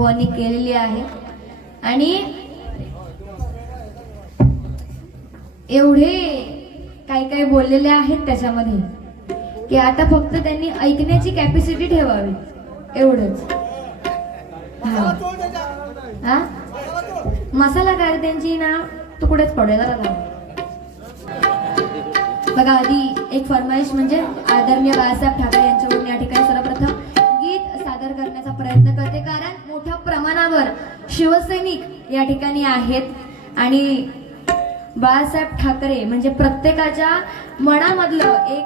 भाऊंनी केलेली आहे आणि एवढे काही काही बोललेले आहेत त्याच्यामध्ये की आता फक्त त्यांनी ऐकण्याची कॅपॅसिटी ठेवावी एवढंच. हा मसाला काय त्यांची ना तुकडेच पडेल बघा. आधी एक फरमाईश म्हणजे आदरणीय बाळासाहेब ठाकरे यांच्यावरून या ठिकाणी सर्वप्रथम गीत सादर करण्याचा प्रयत्न करते, कारण मोठ्या प्रमाणावर शिवसैनिक या ठिकाणी आहेत आणि बाळासाहेब ठाकरे म्हणजे प्रत्येकाच्या मनामधलं एक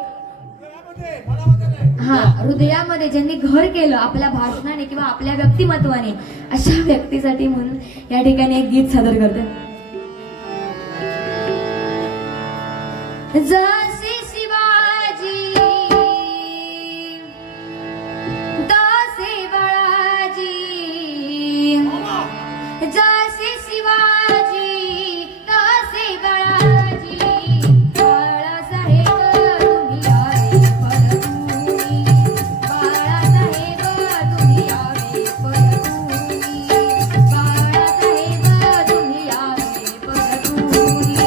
हृदयामध्ये ज्यांनी घर केलं आपल्या भाषणाने किंवा आपल्या व्यक्तिमत्वाने, अशा व्यक्तीसाठी म्हणून या ठिकाणी एक गीत सादर करते. जसे शिवाजी तसे बळाजी, जसे शिवाजी तसे बळाजी, बाळासाहेब तुम्ही यावे परतूनी, बाळासाहेब तुम्ही यावे परतूनी, बाळासाहेब तुम्ही यावे परतूनी.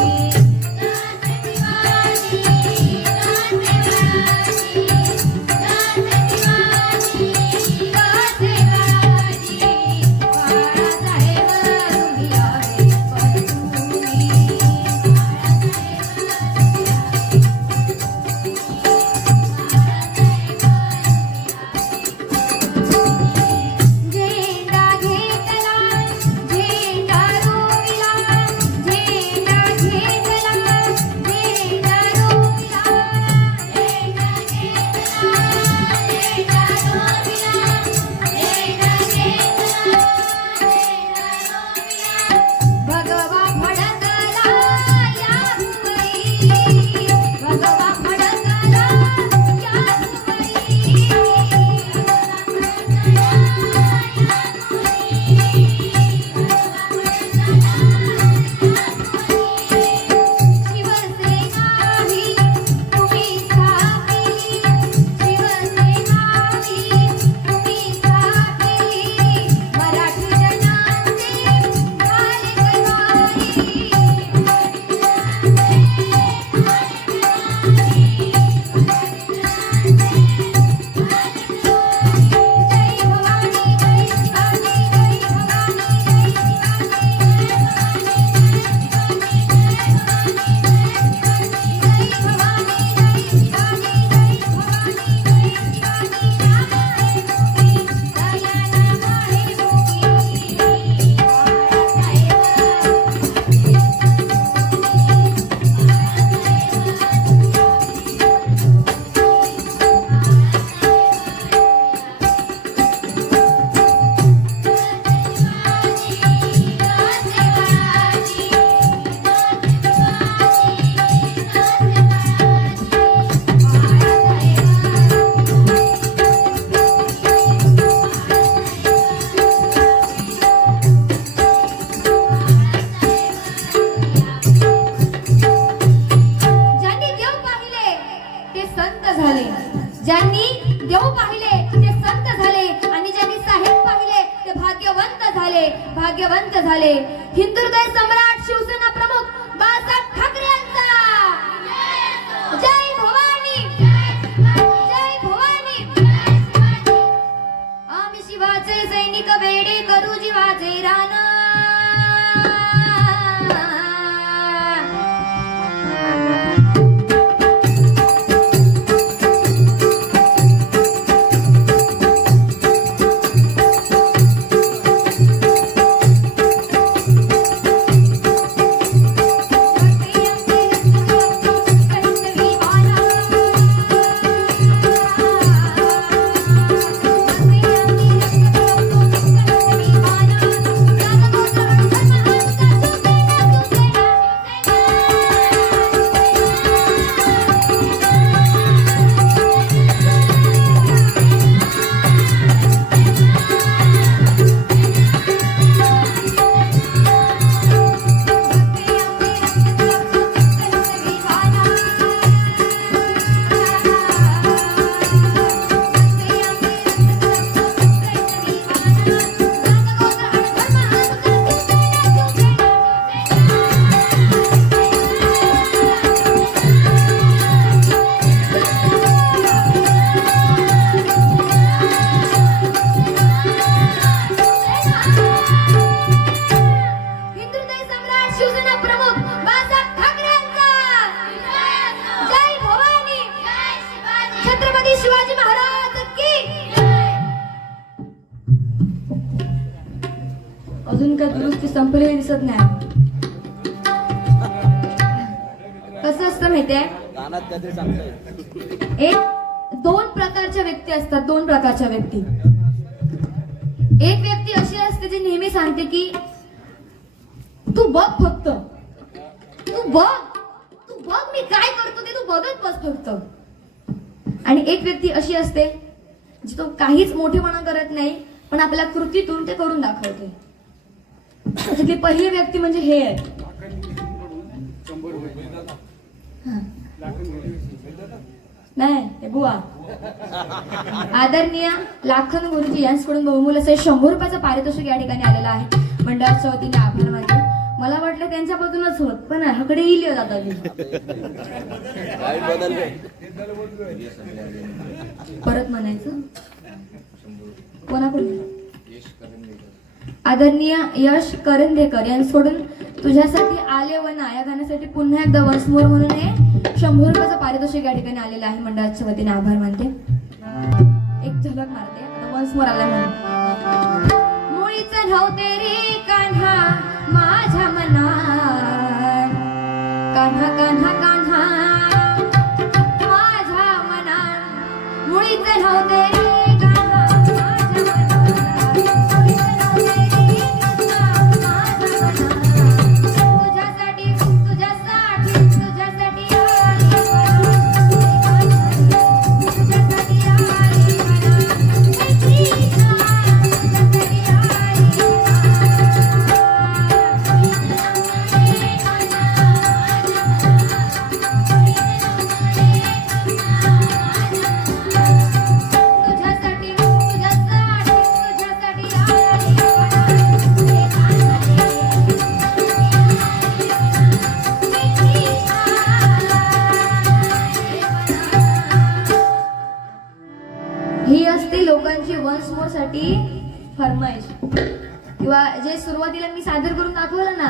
ज्यांनी देव पाहिले ते संत झाले आणि ज्यांनी साहेब पाहिले ते भाग्यवंत झाले. हिंदुहृदय सम्राट शिवसेना प्रमुख बाळासाहेब ठाकरे यांचा जय भवानी, जय भवानी. आम्ही शिवाचे सैनिक वेडे करू जीवाचे रान. अजून काय दुरुस्ती संपलेली दिसत नाही. कसं असतं माहितीये, दोन प्रकारच्या व्यक्ती असतात. दोन प्रकारच्या व्यक्ती. एक व्यक्ती अशी असते जी नेहमी सांगते की तू बघ फक्त, तू बघ मी काय करतो ते तू बघत बस फक्त. आणि एक व्यक्ती अशी असते जी तो काहीच मोठेपणा करत नाही पण आपल्या कृतीतून ते करून दाखवते. त्यातली पहिली व्यक्ती म्हणजे हे आहे. नाही ते बुवा. आदरणीय लाखन गुरुजी यांच्याकडून बहुमूल्य असे 100 रुपयाचं पारितोषिक या ठिकाणी आलेलं आहे. मंडळाच्या वतीने आभार मानते. मला वाटलं त्यांच्यापासूनच होत पण ह्याकडे येईल जाता परत म्हणायचं कोणाकडून. आदरणीय यश करंदेकर यांच्याकडून तुझ्यासाठी आले वना या गाण्यासाठी पुन्हा एकदा वन्स मोर म्हणून हे 100 रुपयाचं पारितोषिक या ठिकाणी आलेलं आहे. मंडळाच्या वतीने आभार मानते. एक झलक मारते आता वन्स मोर आला म्हणून. मुळीच नव्हते रे कान्हा माझ्या मनात, कान्हा कान्हा कान्हा माझ्या मनात. मुळीच नव्हते रे कान्हा माझ्या मनात, मुळीच नव्हते रे कान्हा माझ्या मनात. तुझ्यासाठी तुझ्यासाठी तुझ्यासाठी आली तुझ्यासाठी आली ही असते लोकांची वन्स मोर साठी फरमाईश. किंवा जे सुरुवातीला मी सादर करून दाखवलं ना,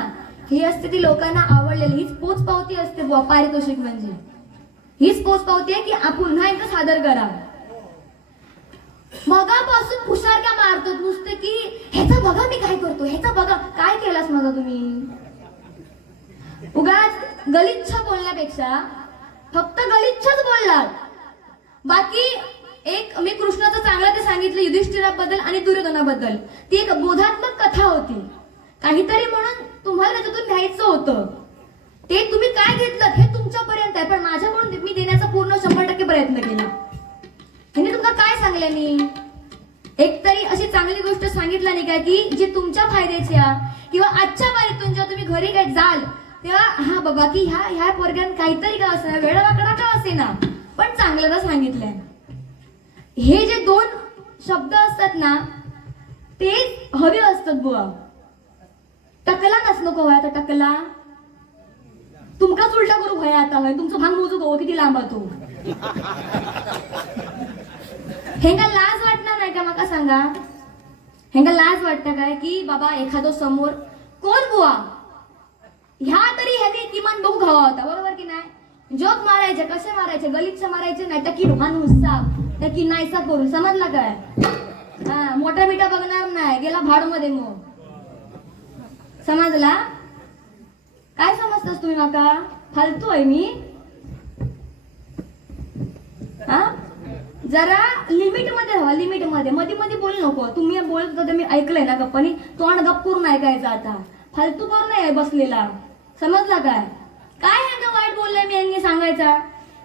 ही असते ती लोकांना आवडलेली. हीच पोचपावती असते बुवा. पारितोषिक म्हणजे हीच पोचपावती आहे की पुन्हा एकदा सादर करा. मगापासून फुशारक्या मारतो नुसते की ह्याचा बघा मी काय करतो, ह्याचा बघा. काय केलास माझा तुम्ही. उगाच गलिच्छ बोलण्यापेक्षा फक्त गलिच्छच बोललात. बाकी एक मी कृष्णाचं चांगलं ते सांगितलं युधिष्ठिराबद्दल आणि दुर्योधनाबद्दल. ती एक बोधात्मक कथा होती. काहीतरी म्हणून तुम्हाला त्याच्यातून घ्यायचं होतं. ते तुम्ही काय घेतलं हे तुमच्यापर्यंत आहे. पण माझ्याकडून मी देण्याचा पूर्ण 100% प्रयत्न केला. ह्याने तुमका काय सांगले मी. एकतरी अशी चांगली गोष्ट सांगितलं नाही का की जी तुमच्या फायद्याची आहे. किंवा आजच्या बारीतून जेव्हा तुम्ही घरी काय जाल तेव्हा हा बाबा की ह्या पोरग्यान काहीतरी का असेना, वेळावाकडा का असेना पण चांगलं तर सांगितलंय. हे जे दोन शब्द असतात ना ते हवे असतात बुवा. टकला नस नको होय. आता टकला तुमकाच उलटा करू भया. आता होय तुमचं भांग मोजू गो किती लांब तो. हेंगा लाज वाटणार नाही का मला सांगा. हेंगा लाज वाटतं काय की बाबा एखादं समोर कोण बुवा ह्या तरी ह्याने किमान बघू घावा होता. बरोबर की नाही. जोक मारायचे कसे मारायचे, गलिच्छ मारायचे नाही. टकी नुसता टकी नाहीसा करून समजला काय. हा मोठा बिटा बघणार नाही. गेला भाड मध्ये मग समजला. काय समजतास तुम्ही माका फालतू आहे मी. हा जरा लिमिट मध्ये हवा. लिमिट मध्ये मध्ये मध्ये बोलू नको. तुम्ही बोलत होता मी ऐकलंय ना गप्पानी तोंड गप करून ऐकायचं. आता फालतू करून नाही बसलेला. समजला काय. काय ह्यांना वाईट बोललंय मी यांनी सांगायचा.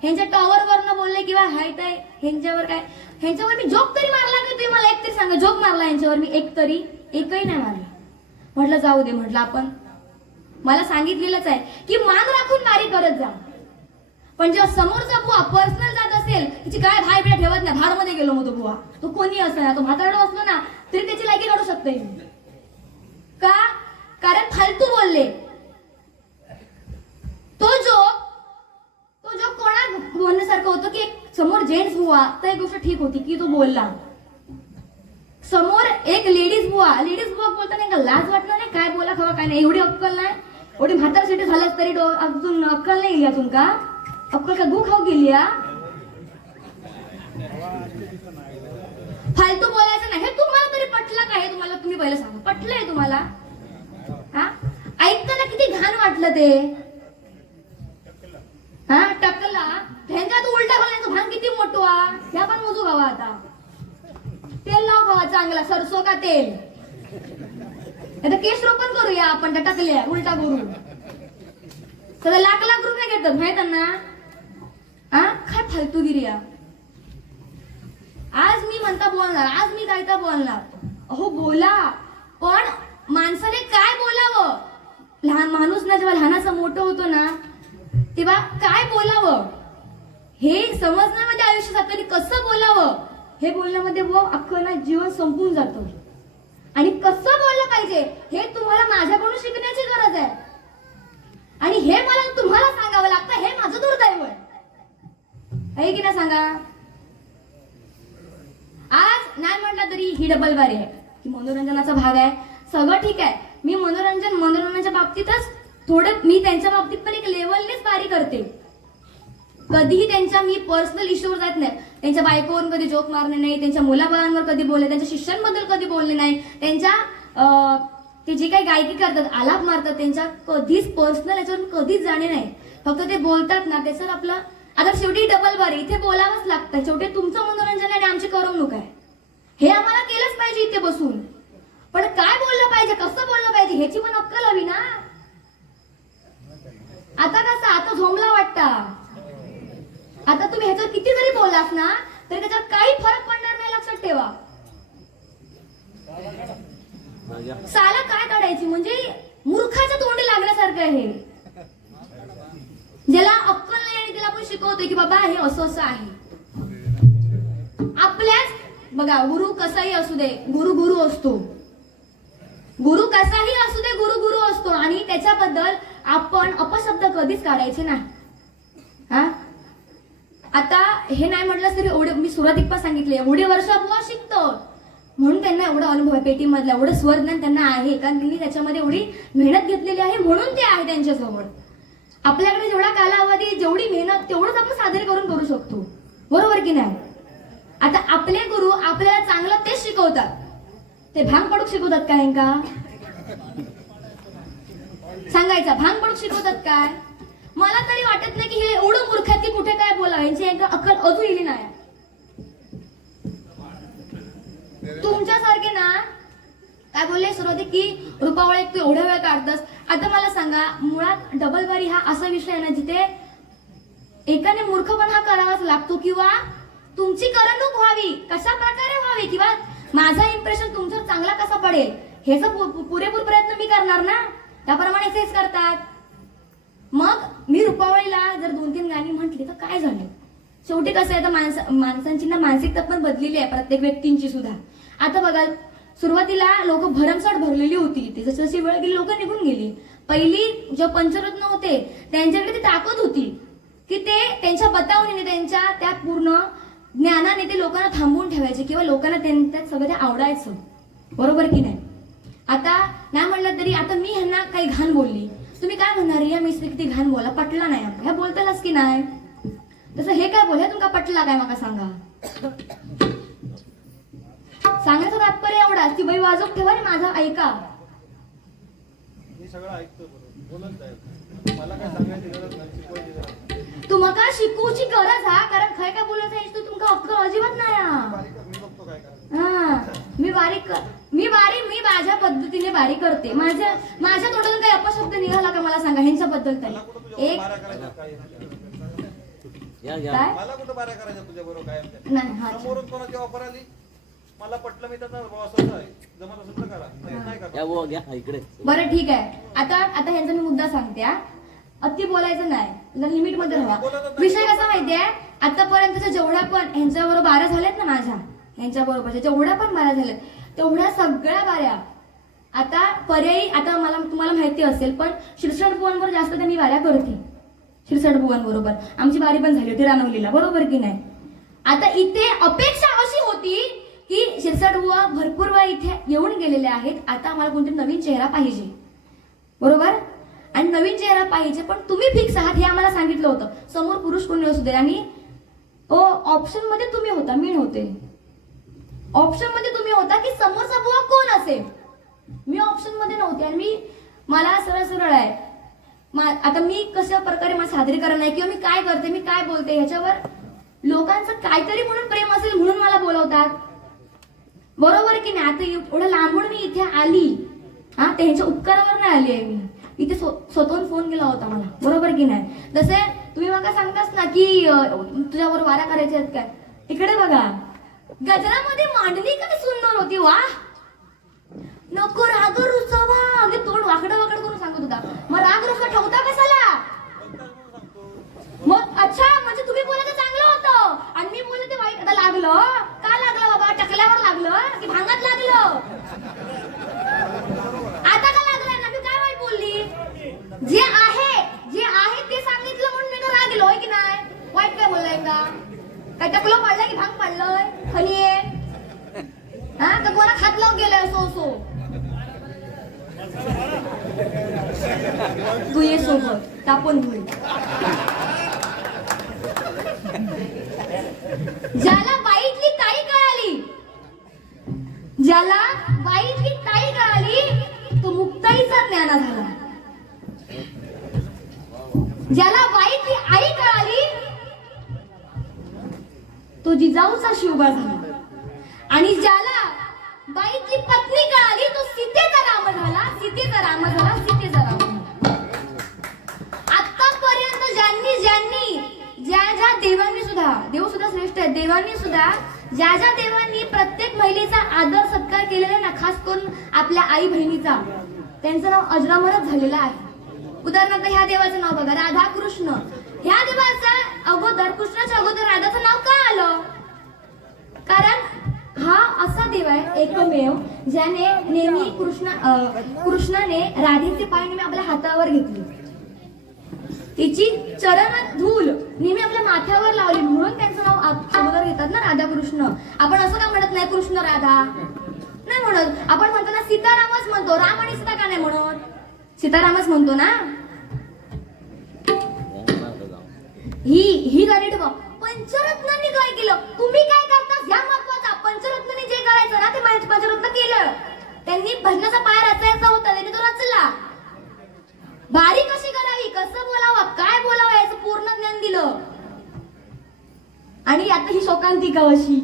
ह्यांच्या टॉवर वरनं बोलले किंवा हाय काय ह्यांच्यावर काय ह्यांच्यावर मी जोक तरी मारला की तुम्ही मला एक तरी सांगा. जोक मारला ह्यांच्यावर मी एकही नाही मारला. म्हटलं जाऊ दे. म्हटलं आपण मला सांगितलेलंच आहे की मान राखून मारी करत जा. पण जेव्हा समोरचा बुवा पर्सनल जात असेल तिची काय भाई बिड्या ठेवत नाही. भाड मध्ये गेलो मग तो बुवा तो कोणी असं ना तो म्हातारडा असलो ना तरी त्याची लायकी काढू शकते. का कारण फालतू बोलले. तो जो कोणा बोलण्यासारखं होतं की समोर जेंट्स बुवा तर एक गोष्ट ठीक होती की तो बोलला. समोर एक लेडीज बुवा बोलताना लाज वाटणार नाही. काय बोला खवा काय नाही. एवढी अक्कल नाही. एवढी म्हातारसाठी झाल्यास तरी अजून अक्कल नाही गेली अजून का. अक्कल का गु खाऊ गेली. फालतू बोलायचं नाही. हे तुम्हाला तरी पटलं का? हे तुम्हाला तुम्ही पहिलं सांगा, पटलंय तुम्हाला? हा, ऐकताना किती घाण वाटलं ते. हा, टकला ह्यांच्यात उलटा घालण्याचं भान किती मोठं वा. ह्या पण मोजू खावा. आता तेल लाव खावा चांगला, सरसो का तेल. आता केस रोपण करूया आपण त्या टकल्या उलटा करू. तर लाख लाख रुपये घेतात माहित ना. हा, काय फालतूगिरी. आज मी म्हणता बोलणार, आज मी काय तर बोलणार. अहो बोला, पण माणसाने काय बोलावं. लहान माणूस ना जेव्हा लहानाचा मोठं होतो ना तेव्हा काय बोलावं हे समजण्यामध्ये आयुष्य जातं. आणि कसं बोलावं हे बोलण्यामध्ये अख्खं ना जीवन संपून जातं. आणि कसं बोललं पाहिजे हे तुम्हाला माझ्याकडून शिकण्याची गरज आहे. आणि हे मला तुम्हाला सांगावं लागतं. हे माझं दुर्दैव आहे की नाही सांगा. आज नाही म्हटलं तरी ही डबल बारी आहे की मनोरंजनाचा भाग आहे. सगळं ठीक आहे. मी मनोरंजनाच्या बाबतीतच थोडं मी त्यांच्या बाबतीत पण एक लेवलनेच बारी करते. कधीही त्यांच्या मी पर्सनल इश्यूवर जात नाही. त्यांच्या बायकोवर कधी जोक मारणे नाही, त्यांच्या मुलाबाळांवर कधी बोलले, त्यांच्या शिष्यांबद्दल कधी बोलले नाही, त्यांच्या ते जे काही गायकी करतात, आलाप मारतात, त्यांच्या कधीच पर्सनल याच्यावरून कधीच जाणे नाही. फक्त ते बोलतात ना त्याचं आपलं. आता शेवटी डबल बारी इथे बोलावंच लागतं. शेवटी तुमचं मनोरंजन आणि आमची करमणूक आहे. हे आम्हाला केलंच पाहिजे इथे बसून. पण काय बोललं पाहिजे, कसं बोललं पाहिजे ह्याची पण अक्कल हवी ना. आता कसं आता झोंबला वाटता. आता तुम्ही ह्याच्यावर किती जरी बोलास ना तरी त्याच्यावर काही फरक पडणार नाही, लक्षात ठेवा. साला काय काढायची म्हणजे मूर्खाच्या तोंडी लागण्यासारखं आहे. ज्याला अक्कल नाही आणि त्याला आपण शिकवतोय की बाबा हे असं असं आहे. आपल्याच बघा, गुरु कसाही असू दे, गुरु गुरु असतो. गुरु कसाही असू दे, गुरु गुरु असतो. आणि त्याच्याबद्दल आपण अपशब्द कधीच काढायचे नाही. हा, आता हे नाही म्हटलं तरी एवढे मी सुरुवातीत पण सांगितले एवढे वर्ष बुवा शिकतो म्हणून त्यांना एवढा अनुभव आहे. पेटीमधला एवढं स्वरज्ञान त्यांना आहे कारण त्यांनी त्याच्यामध्ये एवढी मेहनत घेतलेली आहे म्हणून ते आहे त्यांच्याजवळ. आपल्याकडे जेवढा कालावधी, जेवढी मेहनत तेवढंच आपण सादरीकरण करू शकतो. बरोबर की नाही. आता आपले गुरु आपल्याला चांगलं तेच शिकवतात. ते भांग पडूक शिकवतात काय का सांगायचा. भांग पडूक शिकवतात काय. मला तरी वाटत नाही की हे एवढं मूर्खाती कुठे काय बोलावं. यांची एकदा अक्कल अजून येली नाही. तुमच्यासारखे ना काय बोलले सुरुवाती की रुपावळे तू एवढ्या वेळ काढतस. आता मला सांगा, मुळात डबल बारी हा असा विषय आहे ना जिथे एकाने मूर्खपणा करावाच लागतो किंवा तुमची करमणूक व्हावी, कशा प्रकारे व्हावी किंवा माझा इम्प्रेशन तुमच्यावर चांगला कसा पडेल ह्याचा पुरेपूर प्रयत्न मी करणार ना. त्याप्रमाणे तेच करतात. मग मी रुपावळीला जर 2-3 गाणी म्हटली तर काय झालं. शेवटी कसं आहे, तर माणसांची ना मानसिकता पण बदलेली आहे, प्रत्येक व्यक्तींची सुद्धा. आता बघा, सुरुवातीला लोक भरमसाठ भरलेली होती. ती जशी जशी वेळ गेली लोक निघून गेली. पहिली जे पंचरत्न होते त्यांच्याकडे ती ताकद होती की ते त्यांच्या बतावणीने, त्यांच्या त्या पूर्ण ज्ञानाने ते लोकांना थांबवून ठेवायचे किंवा लोकांना त्यांच्यात सगळं ते आवडायचं. बरोबर की नाही. आता नाही म्हणलं तरी आता मी ह्यांना काही घाण बोलली, तुम्ही काय म्हणणार, या मिस्त्री किती घाण बोला, पटला नाही ह्या बोलतालच की नाही. तसं हे काय बोल, तुमका पटला काय मला सांगा. सांगायचं तात्पर्य एवढाच की बाई वाजव ठेवा आणि माझा ऐका. तुम्हाला शिकवूची गरज हा, कारण खय काय बोलायचं आहे तू तुमका अक्कल अजिबात नाही. मी माझ्या पद्धतीने बारी करते. माझ्या तोंडातून काही अपशब्द निघाला का मला सांगा ह्यांच्याबद्दल तरी एक मला कुठं बारा करायचं तुझ्या बरोबर काय समोरून कोणाची ऑफर आली मला पटलं मी त्याचा असं आहे जमत असेल तर करा इकडे. बरं ठीक आहे. आता ह्यांचा मी मुद्दा सांगते. अति बोलायचं नाही, लिमिट मध्ये राहा. विषय कसा माहितीये, आतापर्यंतच्या जेवढ्या पण ह्यांच्या बरोबर बाऱ्या झाल्यात ना, माझ्या ह्यांच्या बरोबरच्या जेवढ्या पण बाऱ्या झाल्यात तेवढ्या सगळ्या बाऱ्या आता पर्यायी, आता मला तुम्हाला माहिती असेल पण शिरसाट बुवांवर जास्त त्यांनी बाऱ्या करते. शिरसाट बुवांबरोबर आमची बारी पण झाली होती रानवलीला. बरोबर की नाही. आता इथे अपेक्षा अशी होती की शिरसाट बुवा भरपूर वेळा इथे येऊन गेलेले आहेत, आता आम्हाला कोणतरी नवीन चेहरा पाहिजे. बरोबर. आणि नवीन चेहरा पाहिजे, पण तुम्ही फिक्स आहात हे आम्हाला सांगितलं होतं. समोर पुरुष कोणी असू दे आणि ऑप्शन मध्ये तुम्ही होता, मी नव्हते. ऑप्शन मध्ये तुम्ही होता की समोरचा बुवा कोण असेल. मी ऑप्शन मध्ये नव्हते आणि मला सरळ सरळ आहे. आता मी कशा प्रकारे माझं सादरीकरण आहे किंवा मी काय करते, मी काय बोलते, ह्याच्यावर लोकांचं काहीतरी म्हणून प्रेम असेल म्हणून मला बोलवतात. बरोबर की नाही. आता एवढं लांबून मी इथे आली, हा त्यांच्या उपकारावर नाही आली आहे. मी इथे स्वतःहून फोन केला होता मला, बरोबर की नाही. जसे तुम्ही मला सांगतास ना की तुझ्यावर वारा करायचे आहेत काय, इकडे बघा गजरामध्ये मांडणी काय सुंदर होती. वा नको राग रुसवा, अगदी तोंड वाकडं वाकडं करून सांगत होता. मग राग रुसवा ठेवता कशाला मग. अच्छा म्हणजे तुम्ही बोलायचं चांगलं होतं आणि मी बोलले ते वाईट. आता लागलं का लागलं बाबा, टकल्यावर लागलं की भांगात लागलं, आता का लागलंय ना. मी काय वाईट बोलली, जे आहे ते सांगितलं म्हणून मी का रागलो होय की नाही. वाईट काय बोललाय का, काय टकलं पडलं की भांग पडलंय खनी आहे हा का कोणा खात लावून गेलंय सो तू ये सोबत तापून होईल. ज्याला वाईटली ताई कळाली, ज्याला वाईटली ताई कळाली तो मुक्ताईचा ज्ञाना झाला. ज्याला वाईटली आई कळाली तो जिजाऊचा शिवबा झाला. आणि ज्याला बाईची पत्नी कळाली तो सीतेचा राम झाला, सीतेचा राम झाला, सीतेचा राम झाला. आतापर्यंत ज्या देवांनी सुद्धा, देव सुद्धा श्रेष्ठ आहे, देवांनी सुद्धा ज्या देवांनी प्रत्येक महिलेचा आदर सत्कार केलेला ना, खास करून आपल्या आई बहिणीचा, त्यांचं नाव अजरामरच झालेलं आहे. उदाहरणार्थ ह्या देवाचं नाव बघा, राधा कृष्ण. ह्या देवाचा अगोदर, कृष्णाच्या अगोदर राधाचं नाव का आलं, कारण हा असा देव आहे एकमेव ज्याने नेहमी कृष्णाने राधेचे पाय नेहमी आपल्या हातावर घेतले, तिची चरण धूल नेहमी आपल्या माथ्यावर लावली, म्हणून त्यांचं नाव अगोदर घेतात ना राधा कृष्ण. आपण असं का म्हणत नाही कृष्ण राधा नाही म्हणत, आपण म्हणतो ना सीतारामच म्हणतो. राम आणि सीता का नाही म्हणत, सीतारामच म्हणतो ना. ही गाडी ठेवा. पंचरत्नांनी काय केलं, तुम्ही काय करता ह्या महत्वाचा. पंचरत्नांनी जे करायचं ना ते पंचरत्न केलं. त्यांनी भजनाचा पाय रचायचा होता, त्यांनी तो रचला. बारी कशी करावी, कसं बोलावं, काय बोलावं याचं पूर्ण ज्ञान दिलं. आणि आता ही शोकांतिका अशी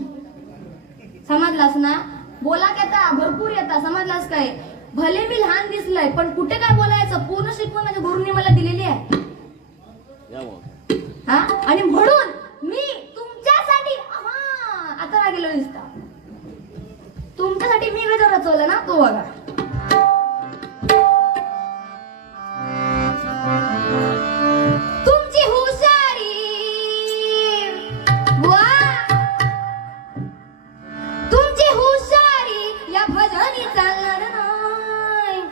समजलास ना. बोला येता भरपूर येता, समजलास काय. भले मी लहान दिसलंय पण कुठे काय बोलायचं पूर्ण शिकवण माझ्या गुरुंनी मला दिलेली आहे. हा आणि म्हणून मी तुमच्यासाठी आता काय गेलो दिसता, तुमच्यासाठी मी गजर रचवला ना तो बघा. तुमची हुशारी तुमची हुशारी या भजनी चालणार नाही.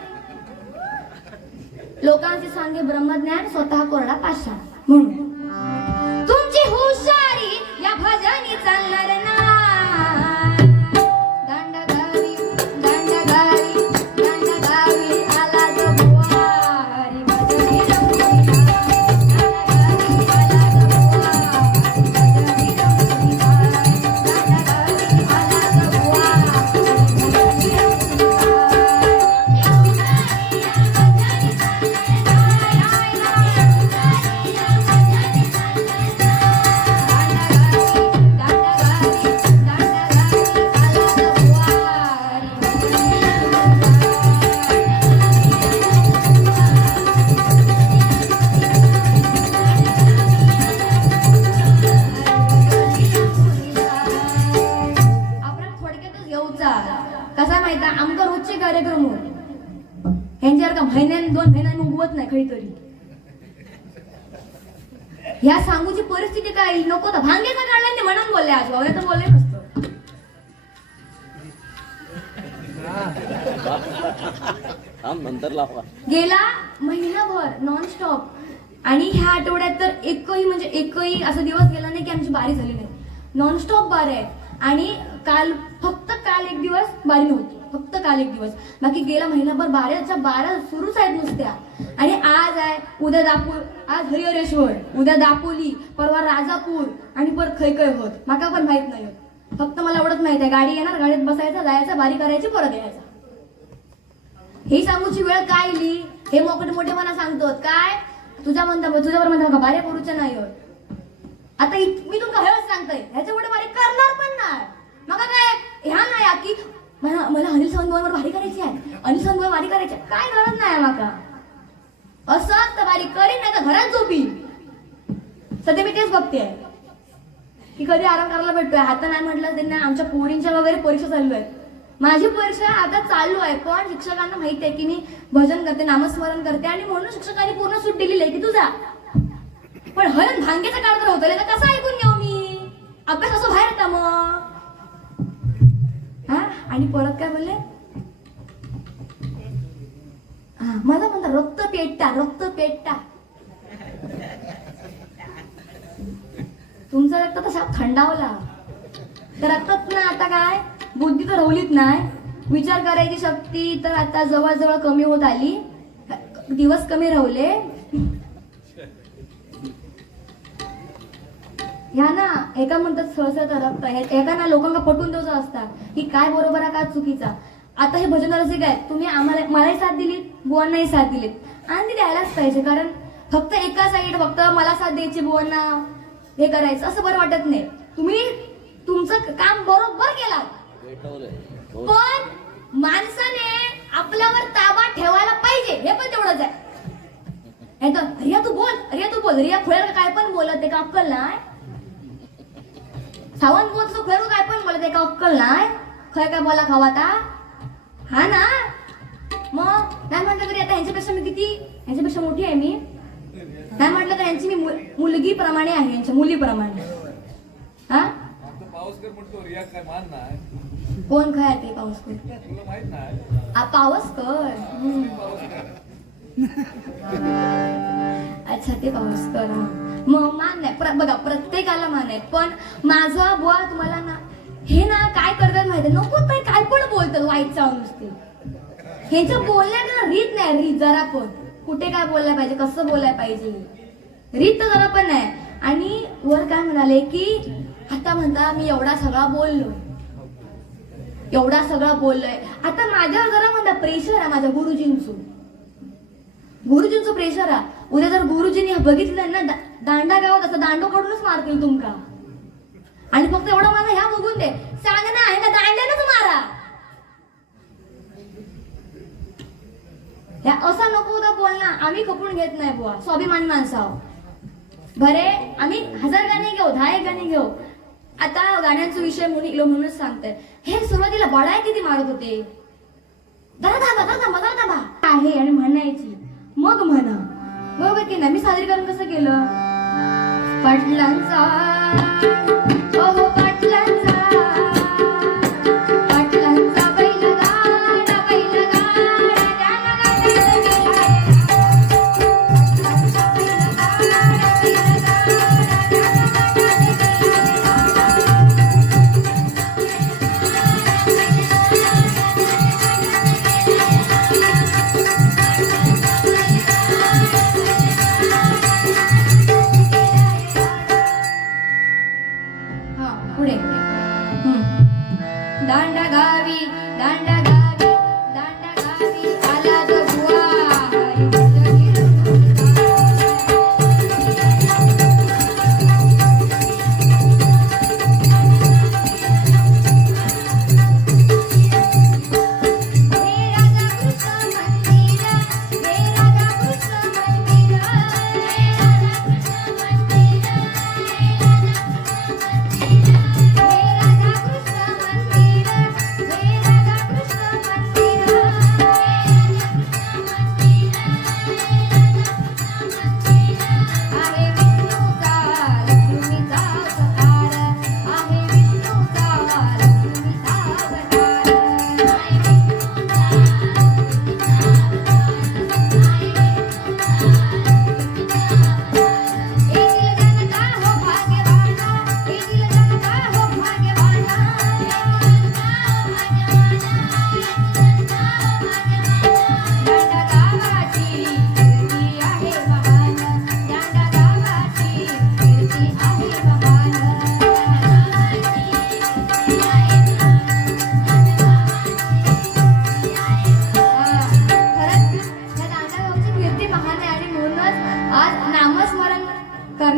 लोकांचे सांगे ब्रह्मज्ञान, स्वतः कोरडा पाषाण. म्हणून तुमची हुशारी या भजनी चालणार नाही. दांडगावी दांडगावी दांडगावी आला ग बुवारी भजनी रंगुरी. दांडगावी आला ग बुवारी भजनी रंगुरी. दांडगावी आला ग बुवारी भजनी रंगुरी. कसा माहिती आमचा रोजचे कार्यक्रम होत ह्यांच्यावर का महिन्याने 2 महिन्याने उगवत नाही काहीतरी. ह्या सांगूची परिस्थिती काय येईल नको तर भांगेचा काढला म्हणून बोलले. आज बाबा तर बोलले नसतं. गेला महिनाभर नॉनस्टॉप आणि ह्या आठवड्यात तर एकही असा दिवस गेला नाही की आमची बारी झाली नाही. नॉनस्टॉप बारी आहे. आणि फक्त काल एक दिवस बारी नव्हती, फक्त काल एक दिवस. बाकी गेला महिनाभर बाऱ्या सुरूच आहेत नुसत्या. आणि आज आहे, उद्या दापूर, आज हरिहरेश्वर, उद्या दापोली, परवा राजापूर आणि परत खै होत माका पण माहित नाही होत. फक्त मला एवढंच माहित आहे, गाडी येणार, गाडीत बसायचं, जायचं, बारी करायची, परत यायचं. ही सांगूची वेळ काय इली? हे मोठे मला सांगतो काय तुझ्यावर म्हणता का बारे करूच्या नाही होत. आता मी तुमका हेच सांगतोय, ह्याच्या पुढे बारी करणार पण नाही. मग काय ह्या नाही की मला अनिल सावंतवर बारी करायची आहे, अनिल सावंतवर बारी करायची आहे, काय गरज नाही माका. असं तर बारी करीन नाही तर घरात झोपी. सध्या मी तेच बघते की कधी आराम करायला भेटतोय. आता नाही म्हटलं त्यांना आमच्या पोरींच्या वगैरे परीक्षा चालू आहेत. माझी परीक्षा आता चालू आहे, पण शिक्षकांना माहिती आहे की मी भजन करते, नामस्मरण करते, आणि म्हणून शिक्षकांनी पूर्ण सूट दिलेली आहे की तुझा. पण हरण भांगेचा काळ तर होतं, कसं ऐकून घेऊ मी? अभ्यास असं बाहेर येता मग. हा, आणि परत काय बोलले? हा, मला म्हणता रक्त पेटता. तुमचा रक्त तसा थंडावला तर रक्तात ना आता काय बुद्धी तर रवलीत नाही, विचार करायची शक्ती तर आता जवळजवळ कमी होत आली, दिवस कमी राहले. ह्या ना एका म्हणतात सहसा रक्त, एका ना लोकांना पटवून द्यायचं असतात की काय बरोबर आहे काय चुकीचा. आता हे भजन रसिक आहेत, तुम्ही मलाही साथ दिलीत, बुवांनाही साथ दिलीत, आणि ती द्यायलाच पाहिजे. कारण फक्त एका साईड फक्त मला साथ द्यायची, बुवांना हे करायचं असं बरं वाटत नाही. तुम्ही तुमचं काम बरोबर केलं, पण माणसाने आपल्यावर ताबा ठेवायला पाहिजे, हे पण तेवढंच आहे. रिया तू बोल, रिया खुळ्याला काय पण बोलत आहे का अक्कल नाही? सावंत बोलतो खुळ्याला काय पण बोलत आहे का अक्कल नाही? खय काय बोला खावाता? हा ना, मग नाही म्हटलं तरी आता ह्यांच्यापेक्षा मी ह्यांच्यापेक्षा मोठी आहे मी. नाही म्हटलं तर यांची मी मुलगी प्रमाणे आहे, यांच्या मुलीप्रमाणे. हा, पावसकर म्हणतो रिया काय मान नाही. कोण काय ते पावसकर? तुला माहित नाही? पावसकर. अच्छा, ते पावसकर. मग मान नाही, बघा प्रत्येकाला मान आहे, पण माझा बुवा तुम्हाला ना हे ना काय करतात माहिती, नको तर काय पण बोलतात वाईट चावून नुसते. ह्यांच्या बोलण्यात रीत नाही, रीत जरा पण कुठे काय बोलला पाहिजे, कसं बोलायला पाहिजे, रीत तर जरा पण नाही. आणि वर काय म्हणाले की आता म्हणता मी एवढा सगळा बोललोय. आता माझ्यावर जरा म्हणता प्रेशर आहे, माझ्या गुरुजींचं प्रेशर आहे. उद्या जर गुरुजींनी बघितलं ना दांडा गावात, असं दांडो काढूनच मारतील तुमका. आणि फक्त एवढं मला ह्या बघून दे, सांग ना ह्या दांड्यानच मारा. ह्या असा नको होता बोलना. आम्ही खपून घेत नाही बुवा, स्वाभिमान माणसाव बरे. आम्ही 1000 गाणी घेऊ, 10 गाणी घेऊ. आता गाण्यांचा विषय म्हणूनच सांगताय. हे सुरुवातीला बडाय किती मारत होते, जरा थांबा आहे आणि म्हणायची, मग म्हणा बरोबर की नाही. मी सादरीकरण कसं केलं? पाटलांचा ओहो पाटलांचा बैलगाडा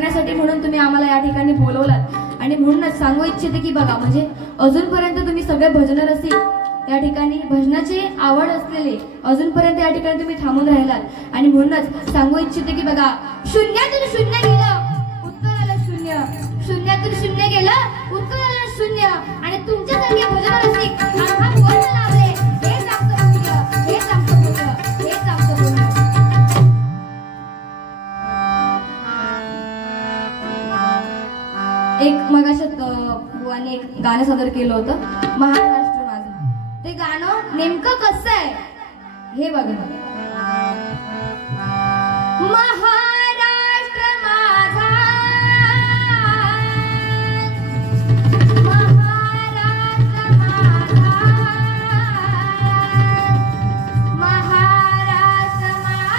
करण्यासाठी म्हणून तुम्ही आम्हाला या ठिकाणी बोलवलात आणि म्हणूनच सांगू इच्छिते की बघा म्हणजे अजूनपर्यंत तुम्ही सगळे भजन रसिक या ठिकाणी भजनाची आवड असलेले अजूनपर्यंत या ठिकाणी तुम्ही थांबून राहिलात आणि म्हणूनच सांगू इच्छिते की बघा शून्यातून शून्य गेलं उत्तर आलं शून्य, शून्यातून शून्य गेलं उत्तर आलं शून्य आणि तुमच्यासारखे भजन रसिक आम्हा कोण लावले हेच आमचं पुण्य, हेच आमचं पुण्य, हेच आमचं पुण्य. एक मगाशात बुवाने एक गाणं सादर केलं होतं महाराष्ट्र माझं. ते गाणं नेमकं कसं आहे हे बघा. महाराष्ट्र माझा, महाराष्ट्र माझा, महाराष्ट्र माझा.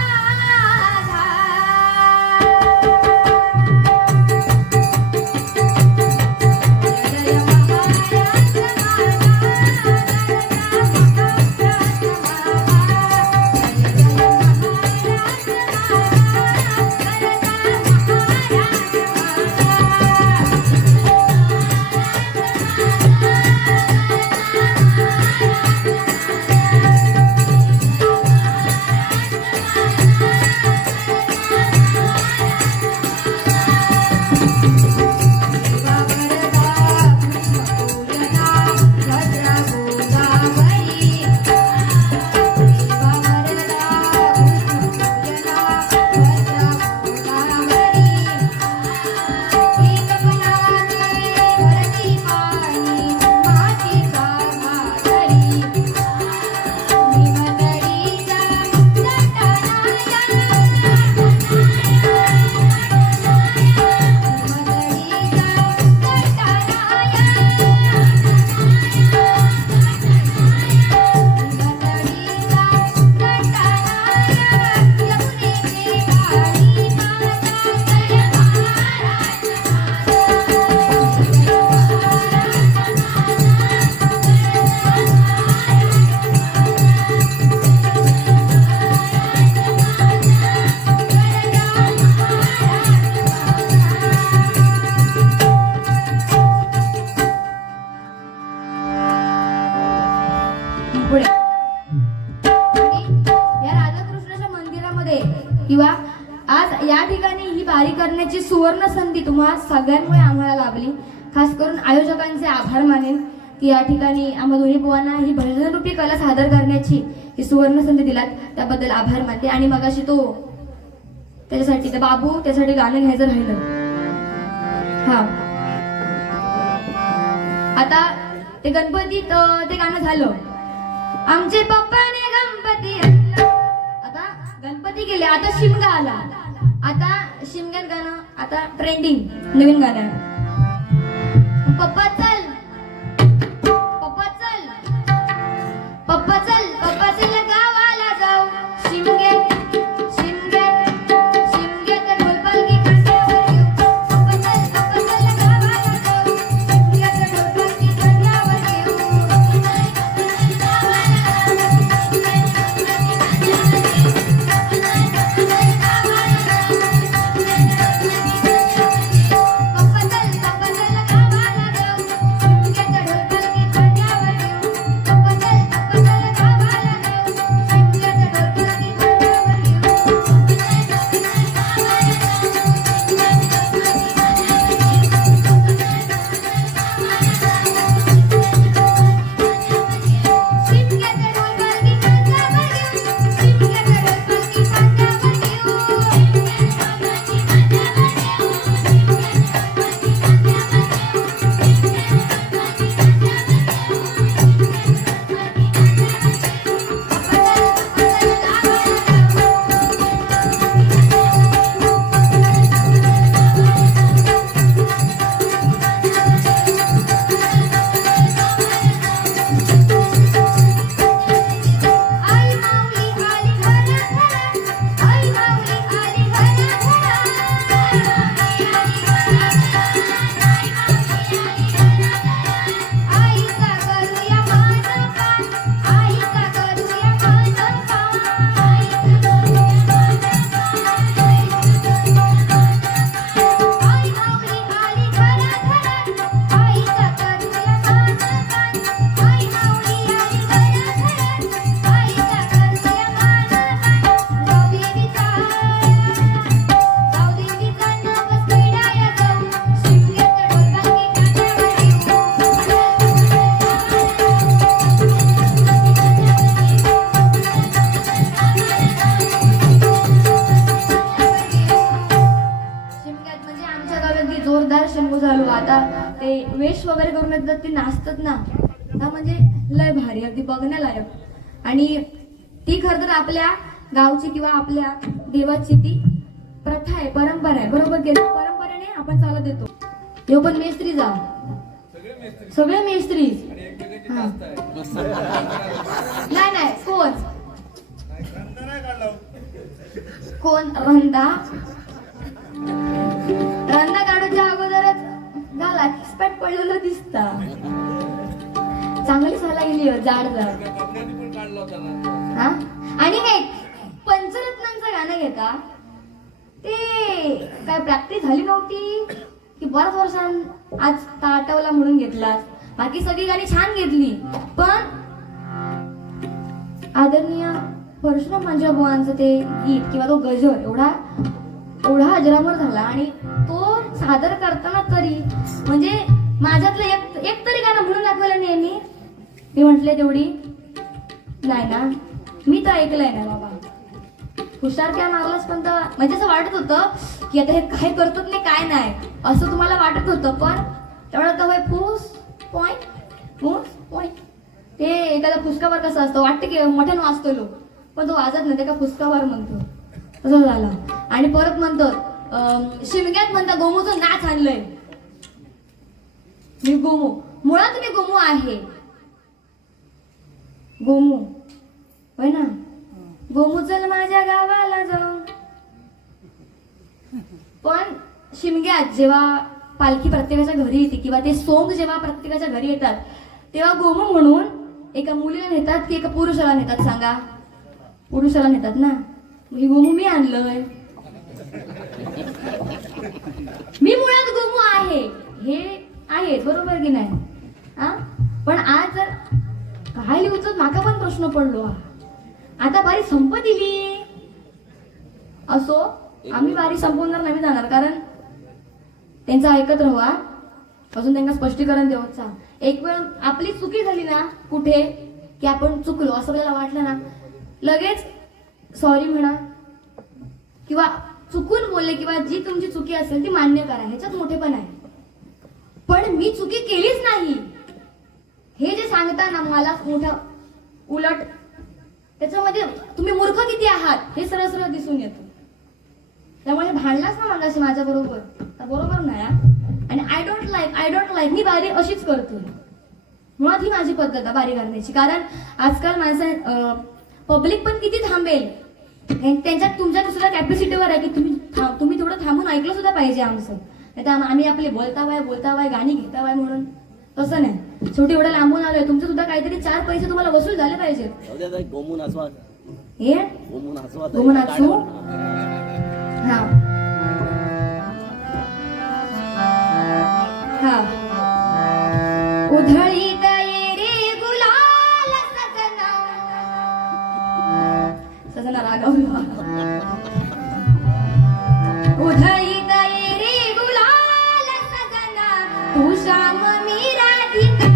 पुढे आणि या राधाकृष्णाच्या मंदिरामध्ये किंवा आज या ठिकाणी ही वारी करण्याची सुवर्ण संधी तुम्हा सगळ्यांमुळे आम्हाला लाभली. खास करून आयोजकांचे आभार मानेन की या ठिकाणी आम्हा दोन्ही बुवांना ही भजनरूपी कला सादर करण्याची ही सुवर्ण संधी दिलात त्याबद्दल आभार मानते. आणि मगाशी तो त्याच्यासाठी ते बाबू त्यासाठी गाणं घ्यायचं राहिलं. हा आता ते गणपतीत ते गाणं झालं आमचे पप्पाने गणपती आणला. आता गणपती गेले आता शिमगा आला. आता शिमग्यात गाणं आता ट्रेंडिंग नवीन गाणं आहे. पप्पा चल पप्पा चल पप्पा चल पप्पा चल गावाला जाऊ शिमगे शिमगे शिमगे तर ढोलपालकी खांद्यावर घेऊ. पप्पा चल गावाला जाऊ शिमगे तर ढोलपालकी खांद्यावर घेऊ. पप्पा चल आता ते वेश वगैरे करून येतात ते नाचतात ना, हा म्हणजे लय भारी, अगदी बघण्यालायक. आणि ती खरं तर आपल्या गावची किंवा आपल्या देवाची ती प्रथा आहे, परंपरा आहे, बरोबर की परंपरेने आपण चालत येतो. यो पण मेस्त्री जा, सगळे मेस्त्री. नाही नाही, कोण रंदा काढूच्या अगोदरच झाला एक्सपर्ट पडलेलं दिसता. चांगली सला गेली जाड जाड. हा आणि हे पंचरत्नांचं गाणं घेता ते काय प्रॅक्टिस झाली नव्हती की बऱ्याच वर्षां आज आठवला म्हणून घेतला. बाकी सगळी गाणी छान घेतली, पण आदरणीय परशुराम माझ्या बुवांचं ते गीत किंवा तो गजर एवढा अजरामर झाला. आणि तो सादर करताना तरी म्हणजे माझ्यातलं एक तरी गाणं म्हणून दाखवलं नेहमी. मी म्हटले तेवढी नाही ना, मी तर ऐकलंय ना बाबा, हुशार काय मारलास, पण म्हणजे असं वाटत होतं की आता हे काय करतात नाही काय नाही असं तुम्हाला वाटत होतं. पण तेवढं तर फूस पॉइंट ते एखादा फुसकावर कसं असतं, वाटतं की मोठ्यानं वाजतो लोक, पण तो वाजत नाही, ते का फुसकावर म्हणतो तसं झालं. आणि परत म्हणतो शिमग्यात म्हणता गोमूचं नाच आणलंय. मी गोमू, मुळात मी गोमू आहे, गोमू होय ना. गोमू चल माझ्या गावाला जाऊ. पण शिमग्यात जेव्हा पालखी प्रत्येकाच्या घरी येते किंवा ते सोंग जेव्हा प्रत्येकाच्या घरी येतात तेव्हा गोमू म्हणून एका मुलीला नेतात की एका पुरुषाला नेतात? सांगा, पुरुषाला नेतात ना. ही गोमू मी आणलंय, मी मुळात गोमू आहे, हे आहे बरोबर की नाही. हा पण आज जर काय लिहूच माका पण प्रश्न पडलो. आता बारी संपत दिली असो, आम्ही बारी संपवणार नाही जाणार, कारण त्यांचं ऐकत राहा, अजून त्यांना स्पष्टीकरण देऊचा. एक वेळ आपली चुकी झाली ना कुठे की आपण चुकलो असं आपल्याला वाटलं ना, लगेच सॉरी म्हणा किंवा चुकून बोलले किंवा जी तुमची चुकी असेल ती मान्य करा, ह्याच्यात मोठेपण आहे. पण मी चुकी केलीच नाही हे जे सांगता ना मला मोठं, उलट त्याच्यामध्ये तुम्ही मूर्ख किती आहात हे सरळ सरळ दिसून येतं. त्यामुळे भांडलाच ना मागाशी माझ्या बरोबर, बरोबर नाही. आणि आय डोंट लाईक मी बारी अशीच करतो. मुळात ही माझी पद्धत आहे बारी करण्याची, कारण आजकाल माणसं पब्लिक पण किती थांबेल, त्यांच्या तुमच्या दुसऱ्या कॅपॅसिटीवर आहे की तुम्ही थोडं थांबून ऐकलं सुद्धा पाहिजे आमचं. नाही तर आम्ही आपले बोलतावाय गाणी घेतावाय म्हणून तसं नाही. शेवटी एवढं लांबून आलोय, तुमचे सुद्धा काहीतरी 4 पैसे तुम्हाला वसूल झाले पाहिजे. गोमून हा हा उधळीत ये रे गुलाल सजना रागवला. उधळीत ये रे गुलाल सजना तू श्याम मी राधिका.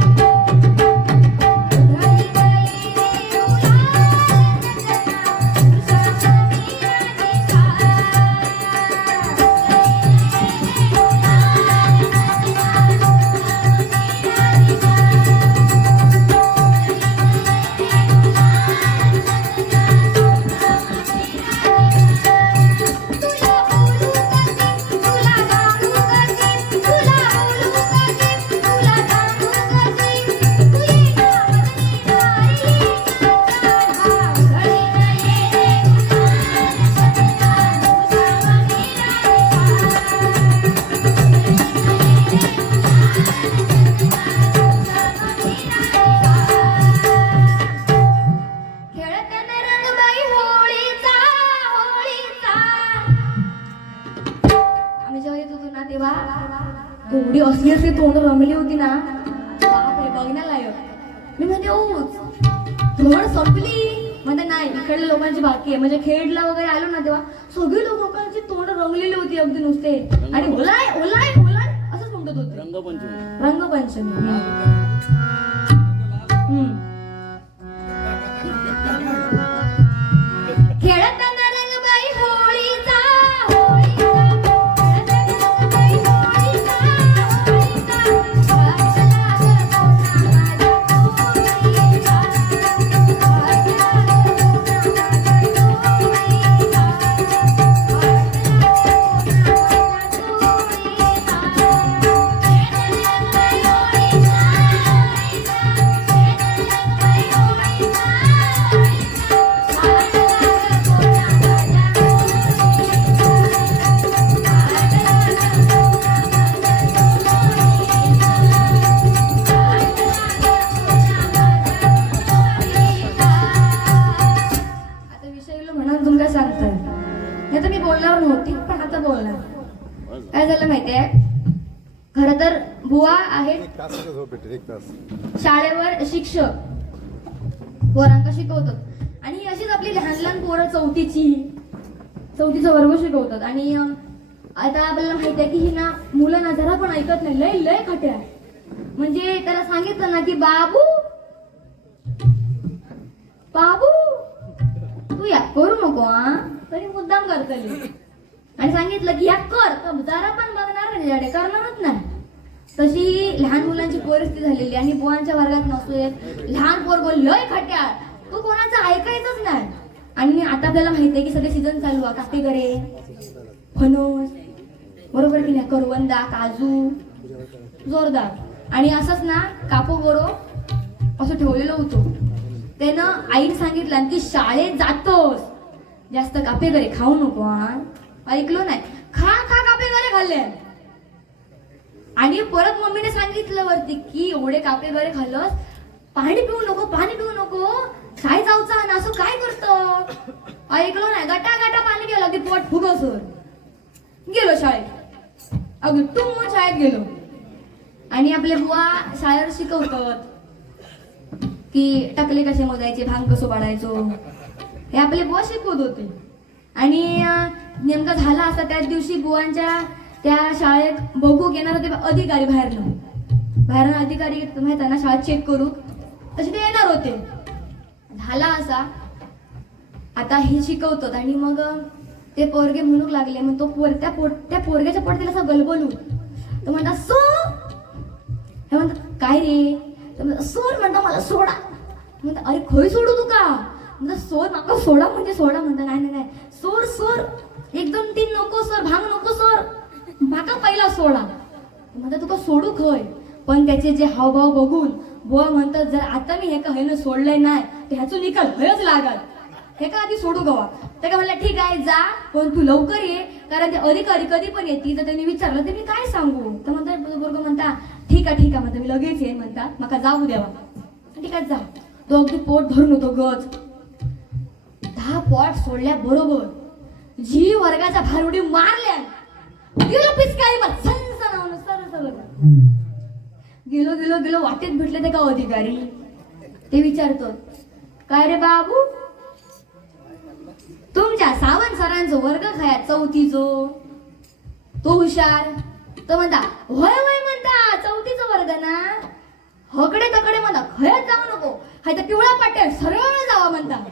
एवढी असली तोंड रंगली होती ना, बापरे बघण्यालायक. मी म्हणते धड संपली, म्हणते नाही इकडल्या लोकांची बाकी आहे. म्हणजे खेडला वगैरे आलो ना तेव्हा सगळी लोकांची तोंड रंगलेली होती अगदी नुसते, आणि ओलाय असंच म्हणत होते. रंगपंचमी खेळताना रंगबाई होळीचा, होळीचा खेळताना रंगबाई होळीचा, होळीचा सांगतोय. नाही तर मी बोलणार नव्हती, पण आता बोलणार. काय झालं माहितीये, खर तर बुवा आहेत एक तास शाळेवर शिक्षक, पोरांना शिकवतात. आणि अशीच आपली लहान लहान पोरं चौथीचा वर्ग शिकवतात. आणि आता आपल्याला माहिती आहे की ही ना मुलं ना जरा पण ऐकत नाही, लय लय खट्या. म्हणजे त्याला सांगितलं ना की बाबू बाबू तू या करू नको हा, तरी मुद्दाम करतली. आणि सांगितलं की या कर, तर जरा पण बघणार नाही त्याच्याकडे, करणारच नाही. तशी लहान मुलांची परिस्थिती झालेली. आणि बुवांच्या वर्गात नसतोय लहान पोर बोल लय खट्या, तू कोणाचं ऐकायचंच नाही. आणि आता आपल्याला माहिती आहे की सगळे सीझन चालू आहे, काटेगरे, फणस, बरोबर की नाही, करवंदा, काजू, जोरदार. आणि असंच ना कापू गोरो असं ठेवलेलं होतं. त्यानं आईने सांगितलं की शाळेत जातोस जास्त कापेगरे खाऊ नको हा. ऐकलो नाही, खा कापेगरे खाल्ले. आणि परत मम्मीने सांगितलं वरती की एवढे कापेगरे खाल्लंस, पाणी पिऊ नको, काय जाऊचा ना, असं काय करतो. ऐकलो नाही, गटा पाणी गेलं की पोट फुगसर गेलो शाळेत. अगदी तू म्हणून शाळेत गेलो. आणि आपले बुवा शाळेवर शिकवतात की टकले कसे मोजायचे, भांग कसं पाडायचो, हे आपले बुवा शिकवत होते. आणि नेमकं झालं असं त्याच दिवशी बुवांच्या त्या शाळेत बघू येणार होते अधिकारी, बाहेरनं अधिकारी माहित आहे ना, शाळेत चेक करू, तसे ते येणार होते. झाला असा, आता हे शिकवतात आणि मग ते पोरगे म्हणूक लागले. मग तो त्या पोरग्याच्या पोट तिला असं गलबलू, तो म्हणता सो, हे म्हणतात काय रे, सोड म्हणता मला सोडा. म्हणता अरे खय सोडू तू का, म्हणता सोड नका, सोडा म्हणजे सोडा. म्हणता नाही सोड 1 2 3 नको सर, भांग नको सर, माका पहिला सोडा. म्हणता तुका सोडू खय. पण त्याचे जे हावभाव बघून बुवा म्हणतात जर आता मी हे का हेनं सोडलंय नाही तर ह्याचं निकाल हयच लागल, हे का आधी सोडू गवा. ते का म्हणलं ठीक आहे जा, पण तू लवकर ये, कारण ते अधिकारी कधी पण येतील. तर त्यांनी विचारलं तर मी काय सांगू. तर म्हणतात बरोबर म्हणता ठीक आहे म्हणता मी लगेच येईन, म्हणता मका जाऊ द्यावा. ठीक आहे जा. तो अगदी पोट भरून होतो गज. 10 पॉट सोडल्या बरोबर जी वर्गाच्या बाहेर उडी मारल्या, गेलो पिचकारी मग सनसनावून सरळ गेलो वाटेत भेटले ते का अधिकारी. ते विचारतो काय रे बाबू, तुमच्या सावंत सरांचं वर्ग खाया चौथीचो, तो हुशार. तो म्हणता होय म्हणता चौथीचा वर्ग ना, हकडे तकडे म्हणता खयच जाऊ नको, हाय तर पिवळा पाट्या सरळ जावा म्हणता.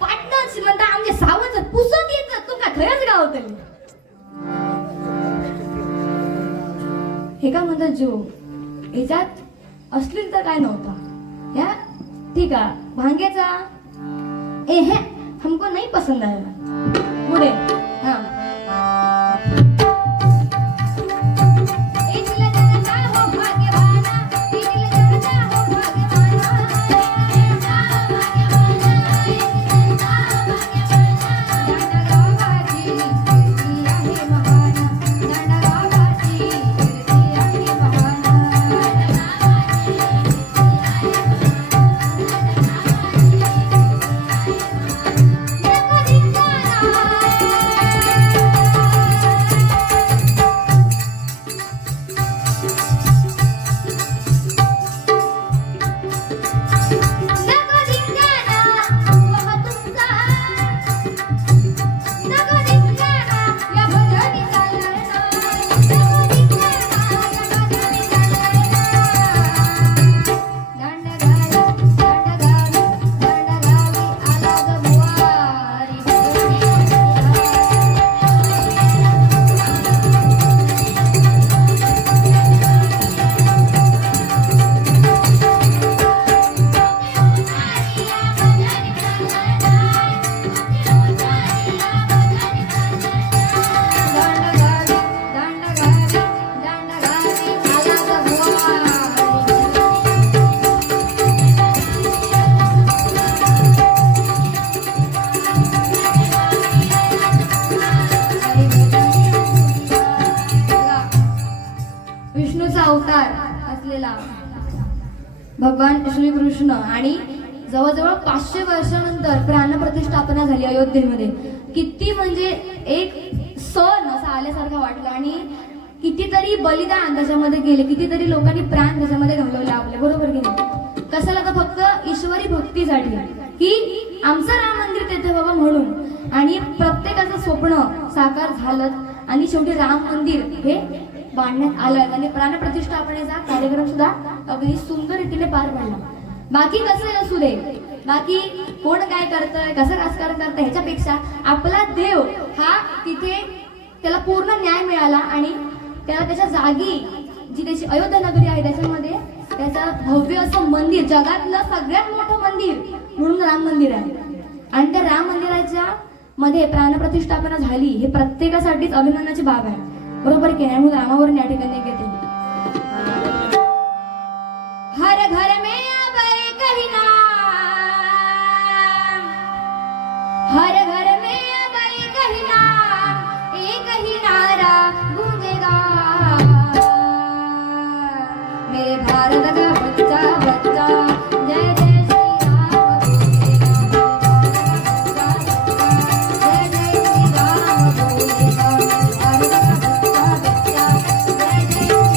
पाटणच म्हणता आमचे सावंत पुसत येत तुमका खयच गावतली. हे का म्हणतात जो याच्यात अश्लील तर काय नव्हता. या ठीक आहे भांग्याचा हे हमको नहीं पसंद आया पुढे. हाँ भगवान श्रीकृष्ण आणि जवळजवळ 500 वर्षानंतर प्राणप्रतिष्ठापना झाली अयोध्येमध्ये. किती म्हणजे एक सण असा आल्यासारखा वाटला आणि कितीतरी बलिदान त्याच्यामध्ये गेले, कितीतरी लोकांनी प्राण त्याच्यामध्ये घालवले आपले, बरोबर की नाही? कशाला तर फक्त ईश्वरी भक्तीसाठी की आमचं राम मंदिर तिथे बाबा म्हणून, आणि प्रत्येकाचं स्वप्न साकार झालं आणि शेवटी राम मंदिर हे बांधण्यात आलं आणि प्राणप्रतिष्ठापनेचा कार्यक्रम सुद्धा अगदी सुंदर रीतीने पार पडला. बाकी कसं असू दे, बाकी कोण काय करतंय, कसं राजकारण करतंय, ह्याच्यापेक्षा आपला देव हा तिथे त्याला पूर्ण न्याय मिळाला आणि त्याला त्याच्या जागी जी त्याची अयोध्या नगरी आहे त्याच्यामध्ये त्याचं भव्य असं मंदिर, जगातलं सगळ्यात मोठं मंदिर म्हणून राम मंदिर आहे. आणि त्या राम मंदिराच्या मध्ये प्राणप्रतिष्ठापना झाली हे प्रत्येकासाठीच अभिमानाची बाब आहे, बरोबर की नाही? म्हणून रामावरून या ठिकाणी घेते. हर घर में अब एक ही नाम, हर घर में अब एक ही नाम, एक ही नारा गूंजेगा, मेरे भारत का बच्चा बच्चा जय जय श्री राम बोलेगा, जय जय श्री राम बोलेगा, भारत का बच्चा बच्चा जय जय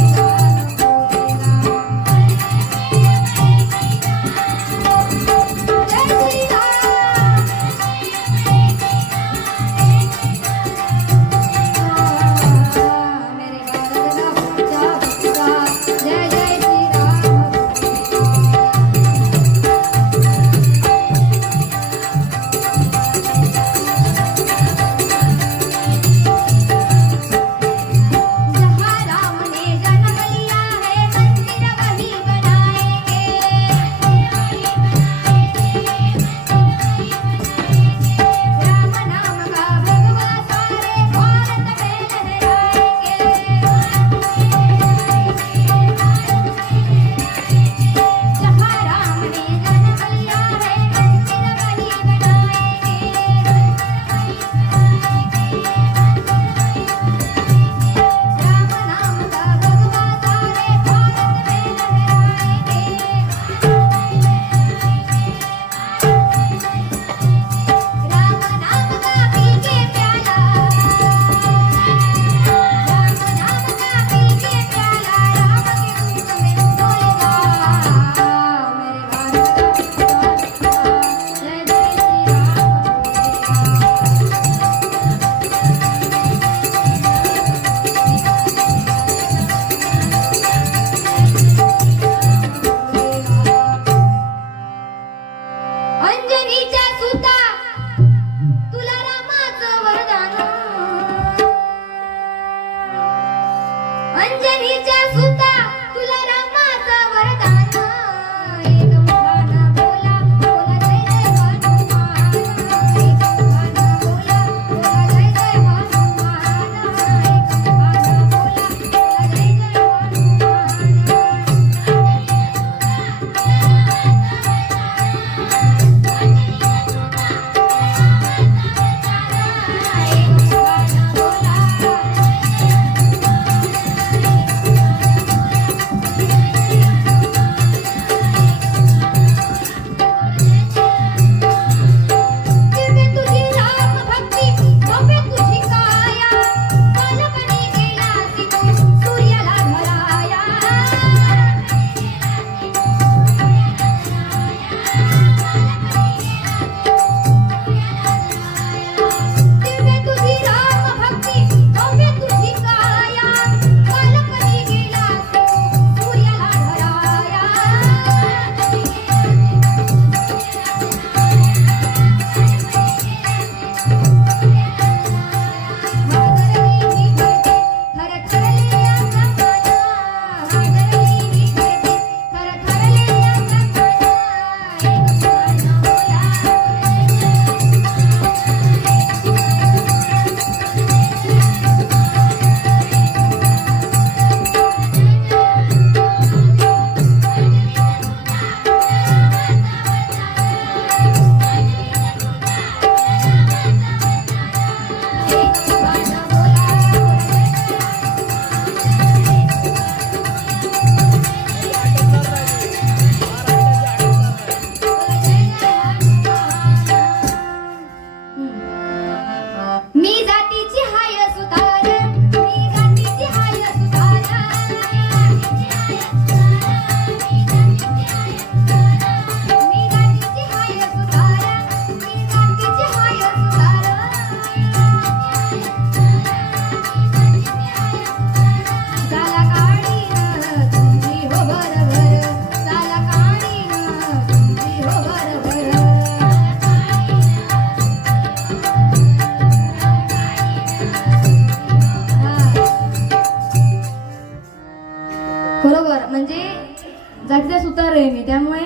प्रेम आहे. त्यामुळे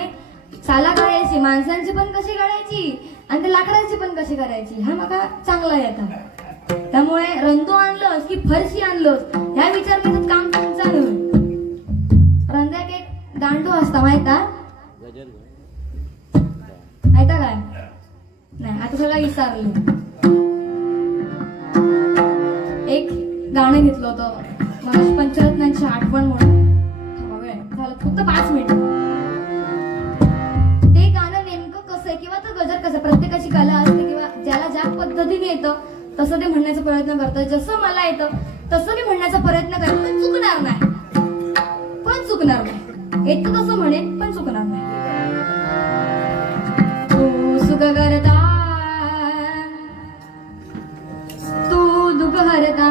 साला काढायची, माणसांची पण कशी काढायची आणि ते लाकडाची पण कशी करायची हा मला चांगला येतात. त्यामुळे रंगो आणलंस की फरशी आणलंस ह्या विचार करत काम तुमचं नव्हे. रंगाक एक दांडू असता माहिता काय नाही आता सगळं विसरले. एक गाणं घेतलं होतं मग पंचरत्नांची आठवण म्हणून. थांबा, वेळ झालं फक्त 5 मिनिट. ते गाणं नेमकं कसं आहे किंवा तो गजर कसं, प्रत्येकाची कला असते किंवा ज्याला ज्या पद्धतीने येतं तसं ते म्हणण्याचा प्रयत्न करतं. जसं मला येतं तसं मी म्हणण्याचा प्रयत्न करत पण चुकणार नाही. येतं तसं म्हणेन पण चुकणार नाही. तू सुख करता तू दुःख हरता,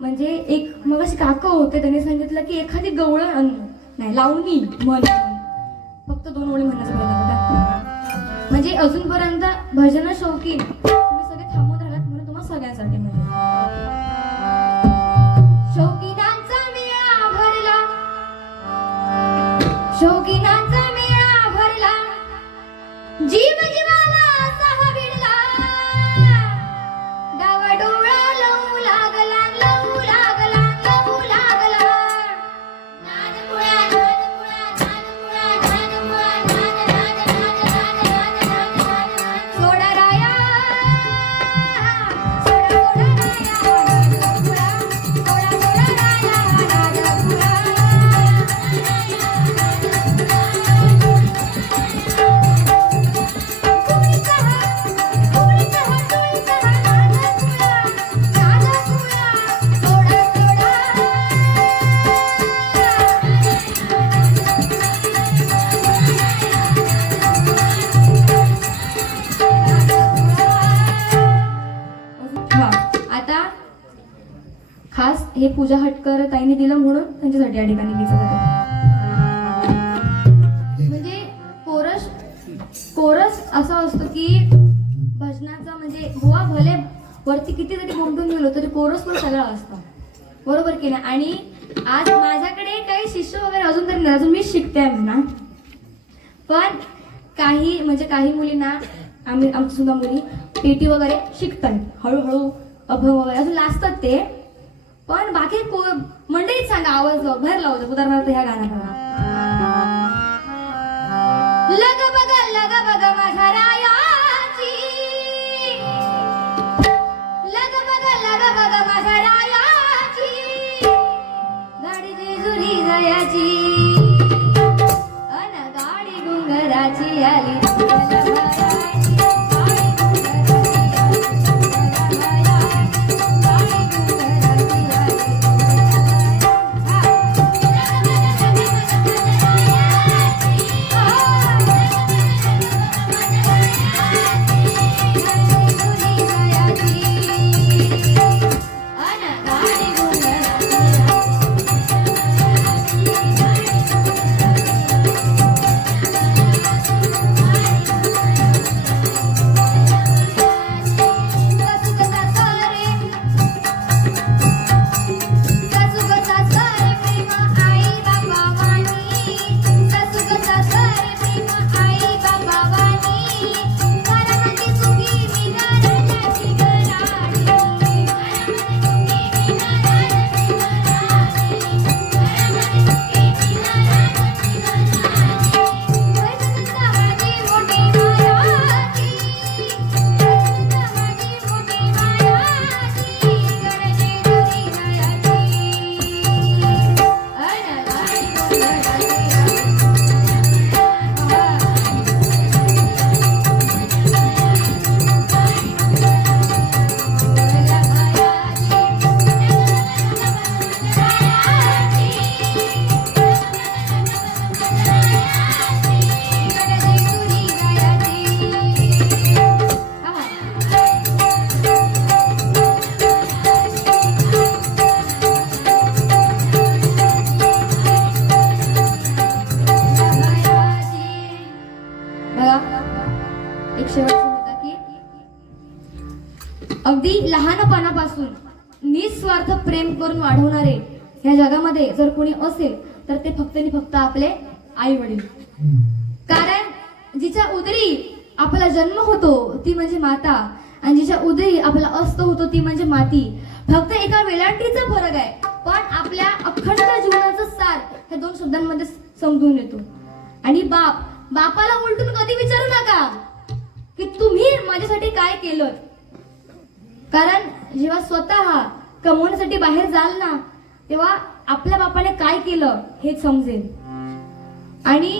म्हणजे एक मग असे काका होते त्यांनी सांगितलं की एखादी गवळण नाही लावणी म्हण, फक्त 2 ओळी म्हणण्याचा प्रयत्न होता. म्हणजे अजूनपर्यंत भजन शौकीन तुम्ही सगळे थांबून राहिलात म्हणून तुम्हाला सगळ्यांसाठी म्हणजे शौकीनांचा मेळा भरला, शौकीनांचा मेळा भरला, जीव जीवाला असा भिडला, डावा डोळा लवू लागला, लवू लागला, लवू लागला, नादमुळा नादमुळा नादमुळा नादमुळा नाद नाद नाद नाद नाद नाद सोडा राया सोडा सोडा राया सोडा सोडा राया नादमुळा खास हे पूजा हटकर ताईने दिलं म्हणून त्यांच्यासाठी या ठिकाणी लिहिलं जातं. म्हणजे कोरस असा असतो की भजनाचा म्हणजे बुवा भले वरती किती जरी गोमटून गेलो तरी कोरस पण सगळा असतो, बरोबर की नाही. आणि आज माझ्याकडे काही शिष्य वगैरे अजून तरी नाही, अजून मी शिकते म्हणा. पण काही मुलींना आमच्या सुद्धा मुली पेटी वगैरे शिकतात हळूहळू, अभंग वगैरे अजून लाजतात ते. पण बाकी मंडळीत सांगा आवाज बाहेर लावतो. उदाहरणार्थ ह्या गाण्याला लग बघ माझ्या रायाची, लग बघ माझ्या रायाची, गाडी जेजुरी जायाची, अन गाडी गुंगराची आली अगदी लहानपणापासून निस्वार्थ प्रेम करून वाढवणारे ह्या जगामध्ये जर कोणी असेल तर ते फक्त आणि फक्त आपले आई वडील. कारण जिच्या उदरी आपला जन्म होतो ती म्हणजे माता आणि जिच्या उदरी आपला अस्त होतो ती म्हणजे माती. फक्त एका वेलांटीचा फरक आहे, पण आपल्या अखंड जीवनाचं सार ह्या दोन शब्दांमध्ये समजून येतो. आणि बापाला उलटून कधी विचारू नका की तुम्ही माझ्यासाठी काय केलं, कारण जेव्हा स्वतः कमवण्यासाठी बाहेर जाल ना तेव्हा आपल्या बापाने काय केलं हे समजेल. आणि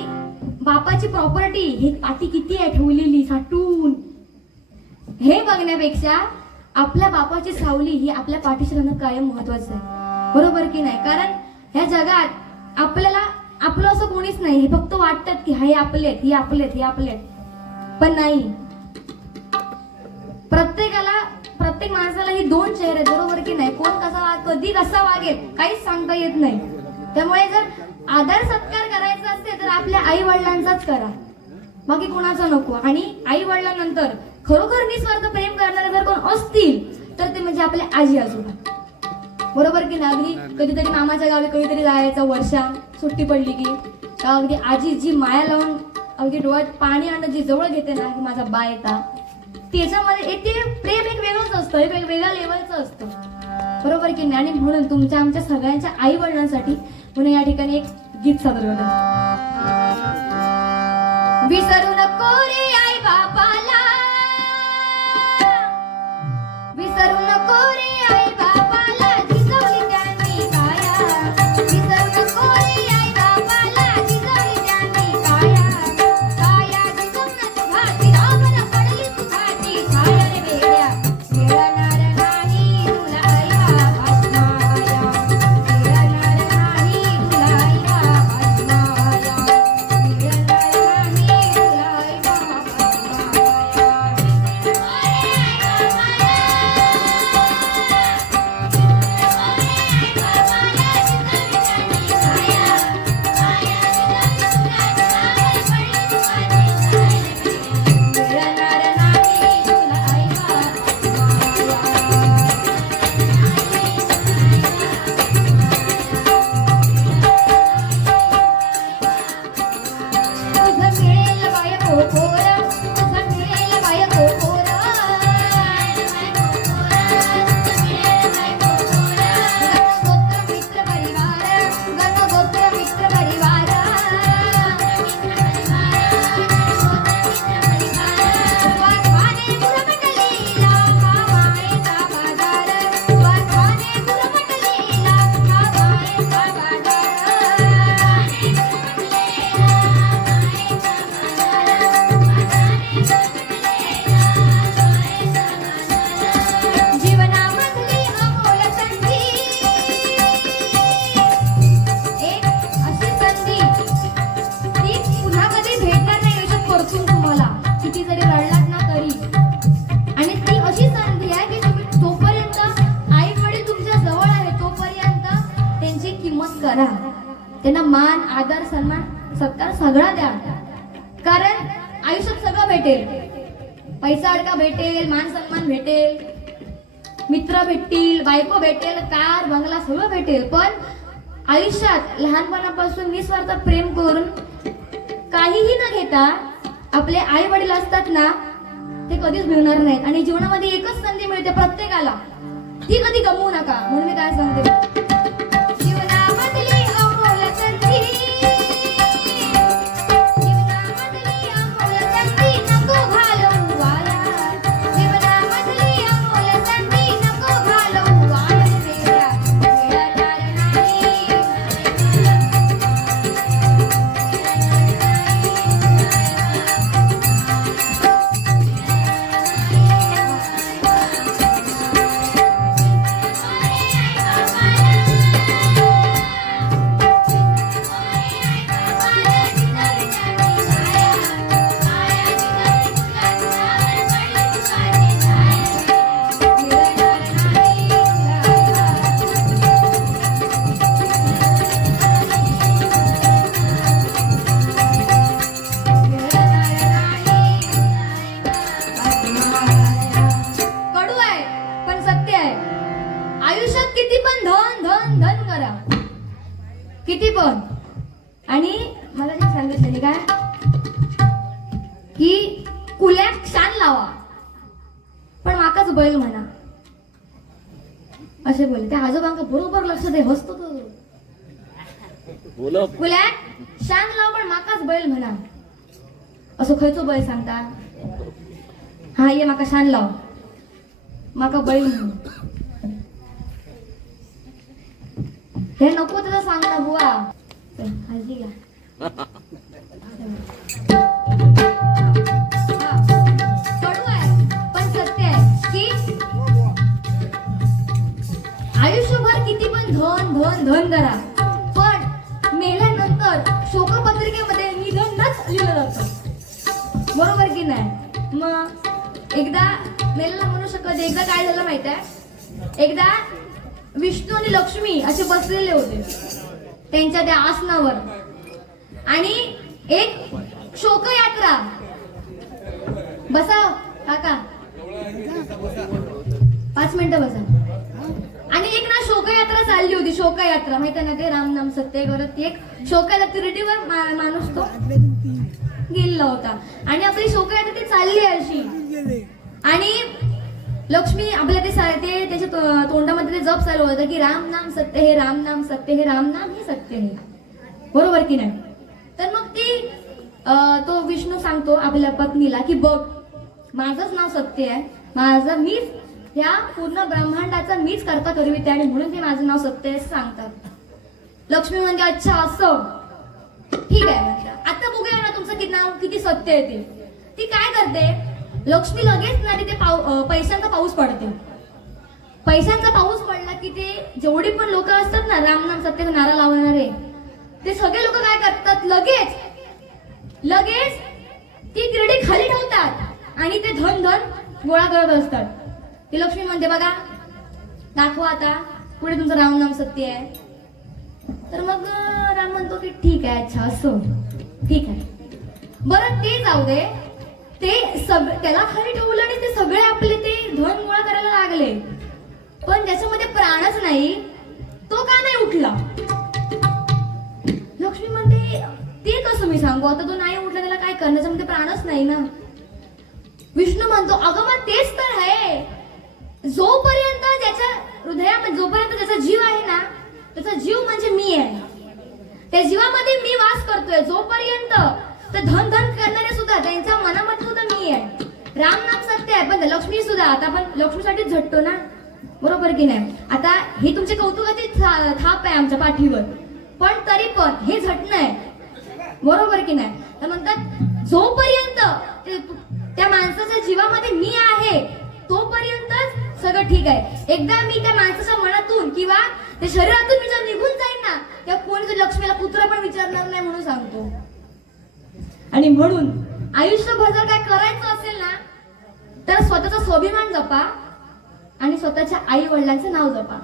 बापाची प्रॉपर्टी हे पाठी किती आहे ठेवलेली साठवून हे बघण्यापेक्षा आपल्या बापाची सावली ही आपल्या पाठीशी राहणं कायम महत्वाचं आहे. बरोबर की नाही? कारण ह्या जगात आपल्याला आपलं असं कोणीच नाही. हे फक्त वाटतात की हे आपलेत, हे आपलेत, हे आपलेत, पण नाही. प्रत्येक माणसाला ही दोन चेहरे आहेत. बरोबर की नाही? कोण कधी कसा वागेल काहीच सांगता येत नाही. त्यामुळे जर आदर सत्कार करायचा असेल तर आपल्या आई वडिलांचाच करा, बाकी कोणाचा नको. आणि आई वडिलांनंतर खरोखर निस्वार्थ प्रेम करणारे जर कोण असतील तर ते म्हणजे आपले आजी आजोबा. बरोबर की नाही? अगदी कधीतरी मामाच्या गावी कधीतरी जायचं, वर्षा सुट्टी पडली की अगदी आजी जी माया लावून अगदी डोळ्यात पाणी आणणं जी जवळ घेते ना की माझा बा येता, त्याच्यामध्ये एक ते प्रेम एक वेगळंच असतं, एक वेगळ्या लेवलचं असतं. बरोबर की नाही? आणि म्हणून तुमच्या आमच्या सगळ्यांच्या आई वडिलांसाठी म्हणून या ठिकाणी एक गीत सादर होतं. विसरू नको रे आई बापाला, विसरू नको रे आई बापाला, जिजवली त्यांनी काया. विसरू नको रे आई बापाला, जिजवली त्यांनी काया. काया जिजवून तुझाची रावण पडली तुझाची छाया रे बेड्या. मिळणार नाही तुला आई बापाची माया, मिळणार नाही तुला आई बापाची माया, मिळणार नाही तुला आई बापाची करा. त्यांना मान, आदर, सन्मान, सत्कार सगळा द्या. कारण आयुष्यात सगळं भेटेल. पैसा अडका भेटेल, मान सन्मान भेटेल, मित्र भेटतील, बायको भेटेल, कार बंगला सगळं भेटेल. पण आयुष्यात लहानपणापासून निस्वार्थ प्रेम करून काहीही न घेता आपले आई वडील असतात ना ते कधीच मिळणार नाहीत. आणि जीवनामध्ये एकच संधी मिळते प्रत्येकाला, ती कधी गमवू नका. म्हणून मी काय सांगते, जीवनामधली अमोल संधी, जीवनामधली अमोल संधी नको घालवू वाया. जीवनामधली अमोल संधी नको घालवू वाया. मिळणार नाही माकाच बैल म्हणा असे बोलले. त्या आजोबांका बरोबर लक्ष दे, हसतो तो बोल्या शान लाव पण माकाच बैल म्हणा. असं खयचो बैल सांगता? हा ये माका शान लाव, माका बैल म्हण. हे नको त्याचा सांग ना बुवा. चल, हलदी घ्या. हा, कडू आहे पण सत्य आहे की आयुष्यभर किती पण धन धन धन करा, पण मेल्यानंतर शोकपत्रिकेमध्ये निधनच लिहिलं जातं. बरोबर की नाही? मग एकदा मेलेला म्हणू शकत. एकदा काय झालं माहित आहे? एकदा विष्णू आणि लक्ष्मी असे बसलेले होते त्यांच्या त्या आसनावर, आणि एक शोकयात्रा. बसा काका, 5 मिनिटं बसा. आणि एक ना शोकयात्रा चालली होती. शोकयात्रा माहित आहे ना, ते राम नाम सत्य करत एक शोकयात्रेवर माणूस तो गेलेला होता. आणि आपली शोकयात्रा ती चालली अशी, आणि लक्ष्मी आपल्या ते त्याच्या तोंडामध्ये ते जप चालू होतं की राम नाम सत्य हे, राम नाम सत्य हे, राम नाम हे सत्य हे. बरोबर की नाही? तर मग ती तो विष्णू सांगतो आपल्या पत्नीला की बघ, माझंच नाव सत्य आहे, माझं मीच ह्या पूर्ण ब्रह्मांडाचा मीच करता करविते, आणि म्हणून ते माझं नाव सत्य आहे सांगतात. लक्ष्मी म्हणते अच्छा असं, ठीक आहे म्हणतात. आता बघूया ना तुमचं नाव किती सत्य आहे ते. ती काय करते, लक्ष्मी लगेच ना तिथे पैशांचा पाऊस पडते. पैशांचा पाऊस पडला की ते जेवढे पण लोक असतात ना राम नाम सत्याचा नारा लावणारे, ते सगळे लोक काय करतात, लगेच ती तिरडी खाली ठेवतात आणि ते धन धन गोळा करत असतात. ती लक्ष्मी म्हणते बघा, दाखवा आता पुढे तुमचं राम नाम सत्य आहे. तर मग राम म्हणतो की ठीक आहे, अच्छा असं ठीक आहे. बरं ते जाऊ दे, ते त्याला खाली ठेवलं आणि ते सगळे आपले ते धन गोळा करायला लागले, पण ज्याच्यामध्ये प्राणच नाही तो का नाही उठला? लक्ष्मी म्हणते ते कसं मी सांगू, आता तो नाही उठला त्याला काय करण्याचं, म्हणजे प्राणच नाही ना. विष्णू म्हणतो अगं मग तेच तर आहे, जोपर्यंत ज्याच्या हृदयामध्ये जोपर्यंत ज्याचा जीव आहे ना, त्याचा जीव म्हणजे मी आहे, त्या जीवामध्ये मी वास करतोय. जोपर्यंत ते धन धन करणारे सुद्धा त्यांच्या मनामध्ये सुद्धा मी आहे. राम नाम सत्य आहे, पण लक्ष्मी सुद्धा, आता आपण लक्ष्मीसाठीच झटतो ना, बरोबर की नाही? आता हे तुमचे कौतुकाची थाप आहे आमच्या पाठीवर, पण तरी पण हे झटणं आहे, बरोबर की नाही? तर म्हणतात जोपर्यंत त्या माणसाच्या जीवामध्ये मी आहे तोपर्यंतच सगळं ठीक आहे. एकदा मी त्या माणसाच्या मनातून किंवा त्या शरीरातून मी जर निघून जाईन ना, त्या कोणी लक्ष्मीला पुत्र पण विचारणार नाही म्हणून सांगतो. आणि म्हणून आयुष्यभर जर काय करायचं असेल ना, तर स्वतःचा स्वाभिमान जपा आणि स्वतःच्या आई वडिलांचं नाव जपा.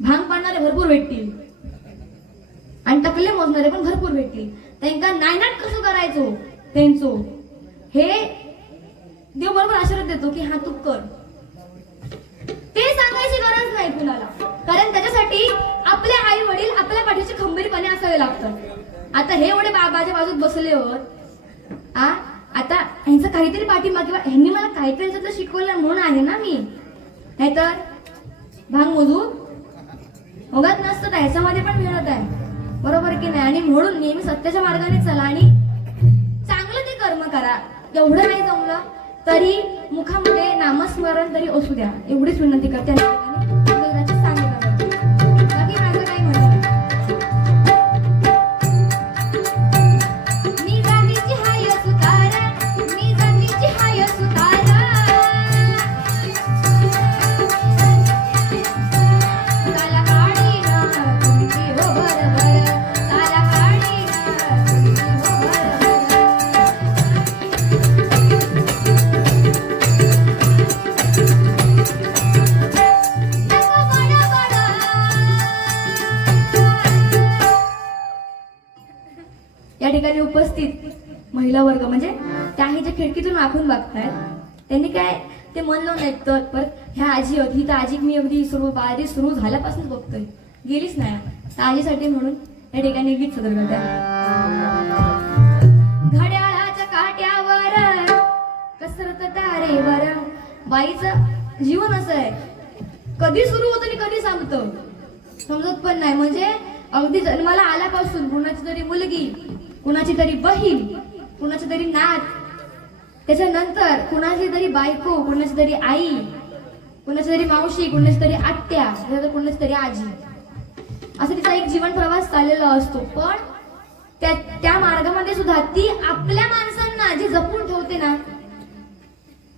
भांग पाडणारे भरपूर भेटतील आणि टकले मोजणारे पण भरपूर भेटतील. त्यांना नायनाट कसं करायचो त्यांचो हे देव बरोबर आशीर्वाद देतो की हा तू कर. ते सांगायची गरज नाही कुणाला, कारण त्याच्यासाठी आपले आई वडील आपल्या पाठीशी खंबीरपणे असावे लागतात. आता हे एवढे बाबाच्या बाजूत बसले होत, आता ह्यांचं काहीतरी पाठिंबा किंवा ह्यांनी मला काहीतरी याच्यातलं शिकवलं म्हणून आहे ना मी, नाहीतर भांग मोजू बघत नसतं. ह्याच्यामध्ये पण मिळत आहे, बरोबर की नाही? आणि म्हणून नेहमी सत्याच्या मार्गाने चला आणि चांगलं ते कर्म करा. एवढं नाही जमलं तरी मुखामध्ये नामस्मरण तरी असू द्या, एवढीच विनंती करते. बाकी माझं काय म्हणणं, मी जातीची हाय सुतारा, मी जातीची हाय सुतारा, साला काढी ना तुमची हो बरोबर, साला काढी ना तुमची हो बरोबर. या ठिकाणी उपस्थित महिला वर्ग म्हणजे त्याही जे खिडकीतून आखून बघतायत त्यांनी काय ते मन लावून ऐकतात. परत ह्या आजी होती तर आजी मी अगदी बारी सुरू झाल्यापासून बघतोय, गेलीच नाही. तर आजीसाठी म्हणून या ठिकाणी गीत सादर करते. घड्याळाच्या काट्यावर कसरत तारेवर बाईचं जीवन असं आहे, कधी सुरू होतं आणि कधी संपतं समजत पण नाही. म्हणजे अगदी जन्माला आल्यापासून कुणाची तरी मुलगी, कुणाची तरी बहीण, कुणाची तरी नात, त्याच्यानंतर कुणाची तरी बायको, कुणाची तरी आई, कुणाची तरी मावशी, कुणाची तरी आत्या, कुणाची तरी आजी, असं तिचा एक जीवन प्रवास चाललेला असतो. पण त्या मार्गामध्ये सुद्धा ती आपल्या माणसांना जी जपून ठेवते ना,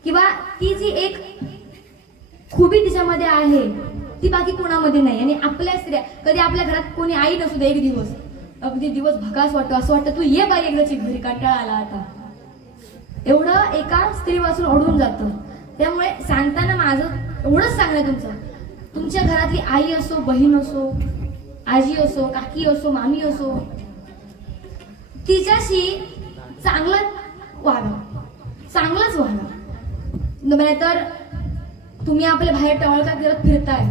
किंवा ती जी एक खुबी तिच्यामध्ये आहे ती बाकी कोणामध्ये नाही. आणि आपल्या स्त्रिया, कधी आपल्या घरात कोणी आई नसू दे, एक दिवस अगदी दिवस भकास वाटतो, असं वाटतं तू ये बाई एकदाची घरी, कंटाळा आला आता, एवढं एका स्त्री वाचून ओढून जातं. त्यामुळे सांगताना माझं एवढंच सांगणं, तुमच्या घरातली आई असो, बहीण असो, आजी असो, काकी असो, मामी असो, तिच्याशी चांगलंच वागा, चांगलंच वागा. नाहीतर तुम्ही आपल्या बाहेर टवळका करत फिरताय,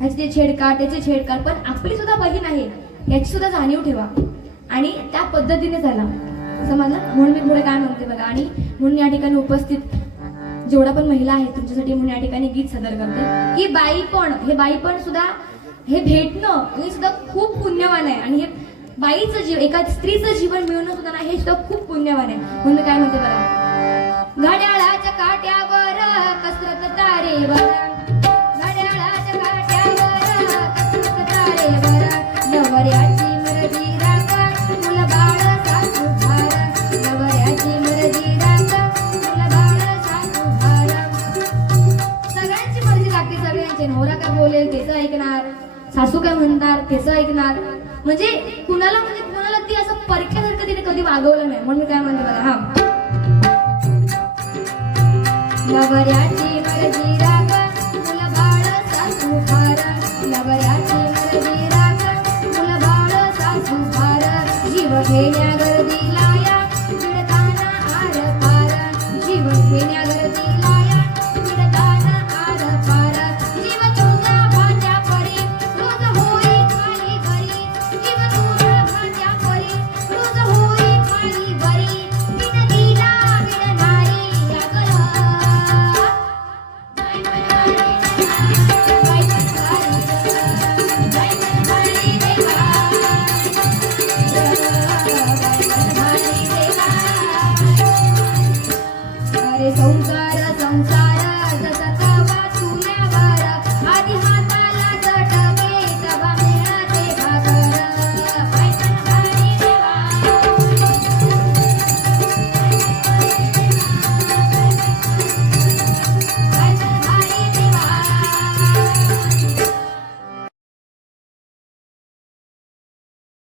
ह्याची ते छेडकाट, त्याचे छेडकाट, पण आपली सुद्धा बहीण आहे याची सुद्धा जाणीव ठेवा आणि त्या पद्धतीने झाला समजलं. म्हणून मी पुढे काय म्हणते बघा. आणि म्हणून या ठिकाणी उपस्थित जेवढा पण महिला आहेत तुमच्यासाठी म्हणून या ठिकाणी गीत सादर करते की बाई पण सुद्धा हे भेटणं हे सुद्धा खूप पुण्यवान आहे. आणि हे बाईचं जीवन, एका स्त्रीचं जीवन मिळवणं सुद्धा ना, हे सुद्धा खूप पुण्यवान आहे. म्हणून मी काय म्हणते बघा. घड्याळाच्या काट्यावर कसरत तारेवर, घड्याळाच्या काट्यावर कसरत तारेवर, नवऱ्याची मर्जी राखा, मुलं बाळ सासू भार, नवऱ्याची मर्जी राखा, मुलं बाळ सासू भार. सगळ्यांची मर्जी लागते, सगळ्यांचे. नवरा काय बोलेल त्याचं ऐकणार, सासू काय म्हणणार त्याचं ऐकणार. म्हणजे कुणाला ती असं परक्यासारखं तिने कधी वागवलं नाही. म्हणून काय म्हणते बघा. हा, नवऱ्याची मर्जी राखा, मुलं बाळ सासू भार, नवऱ्याची मर्जी राखा, मुलं बाळ सासू भार, जीव घेण्या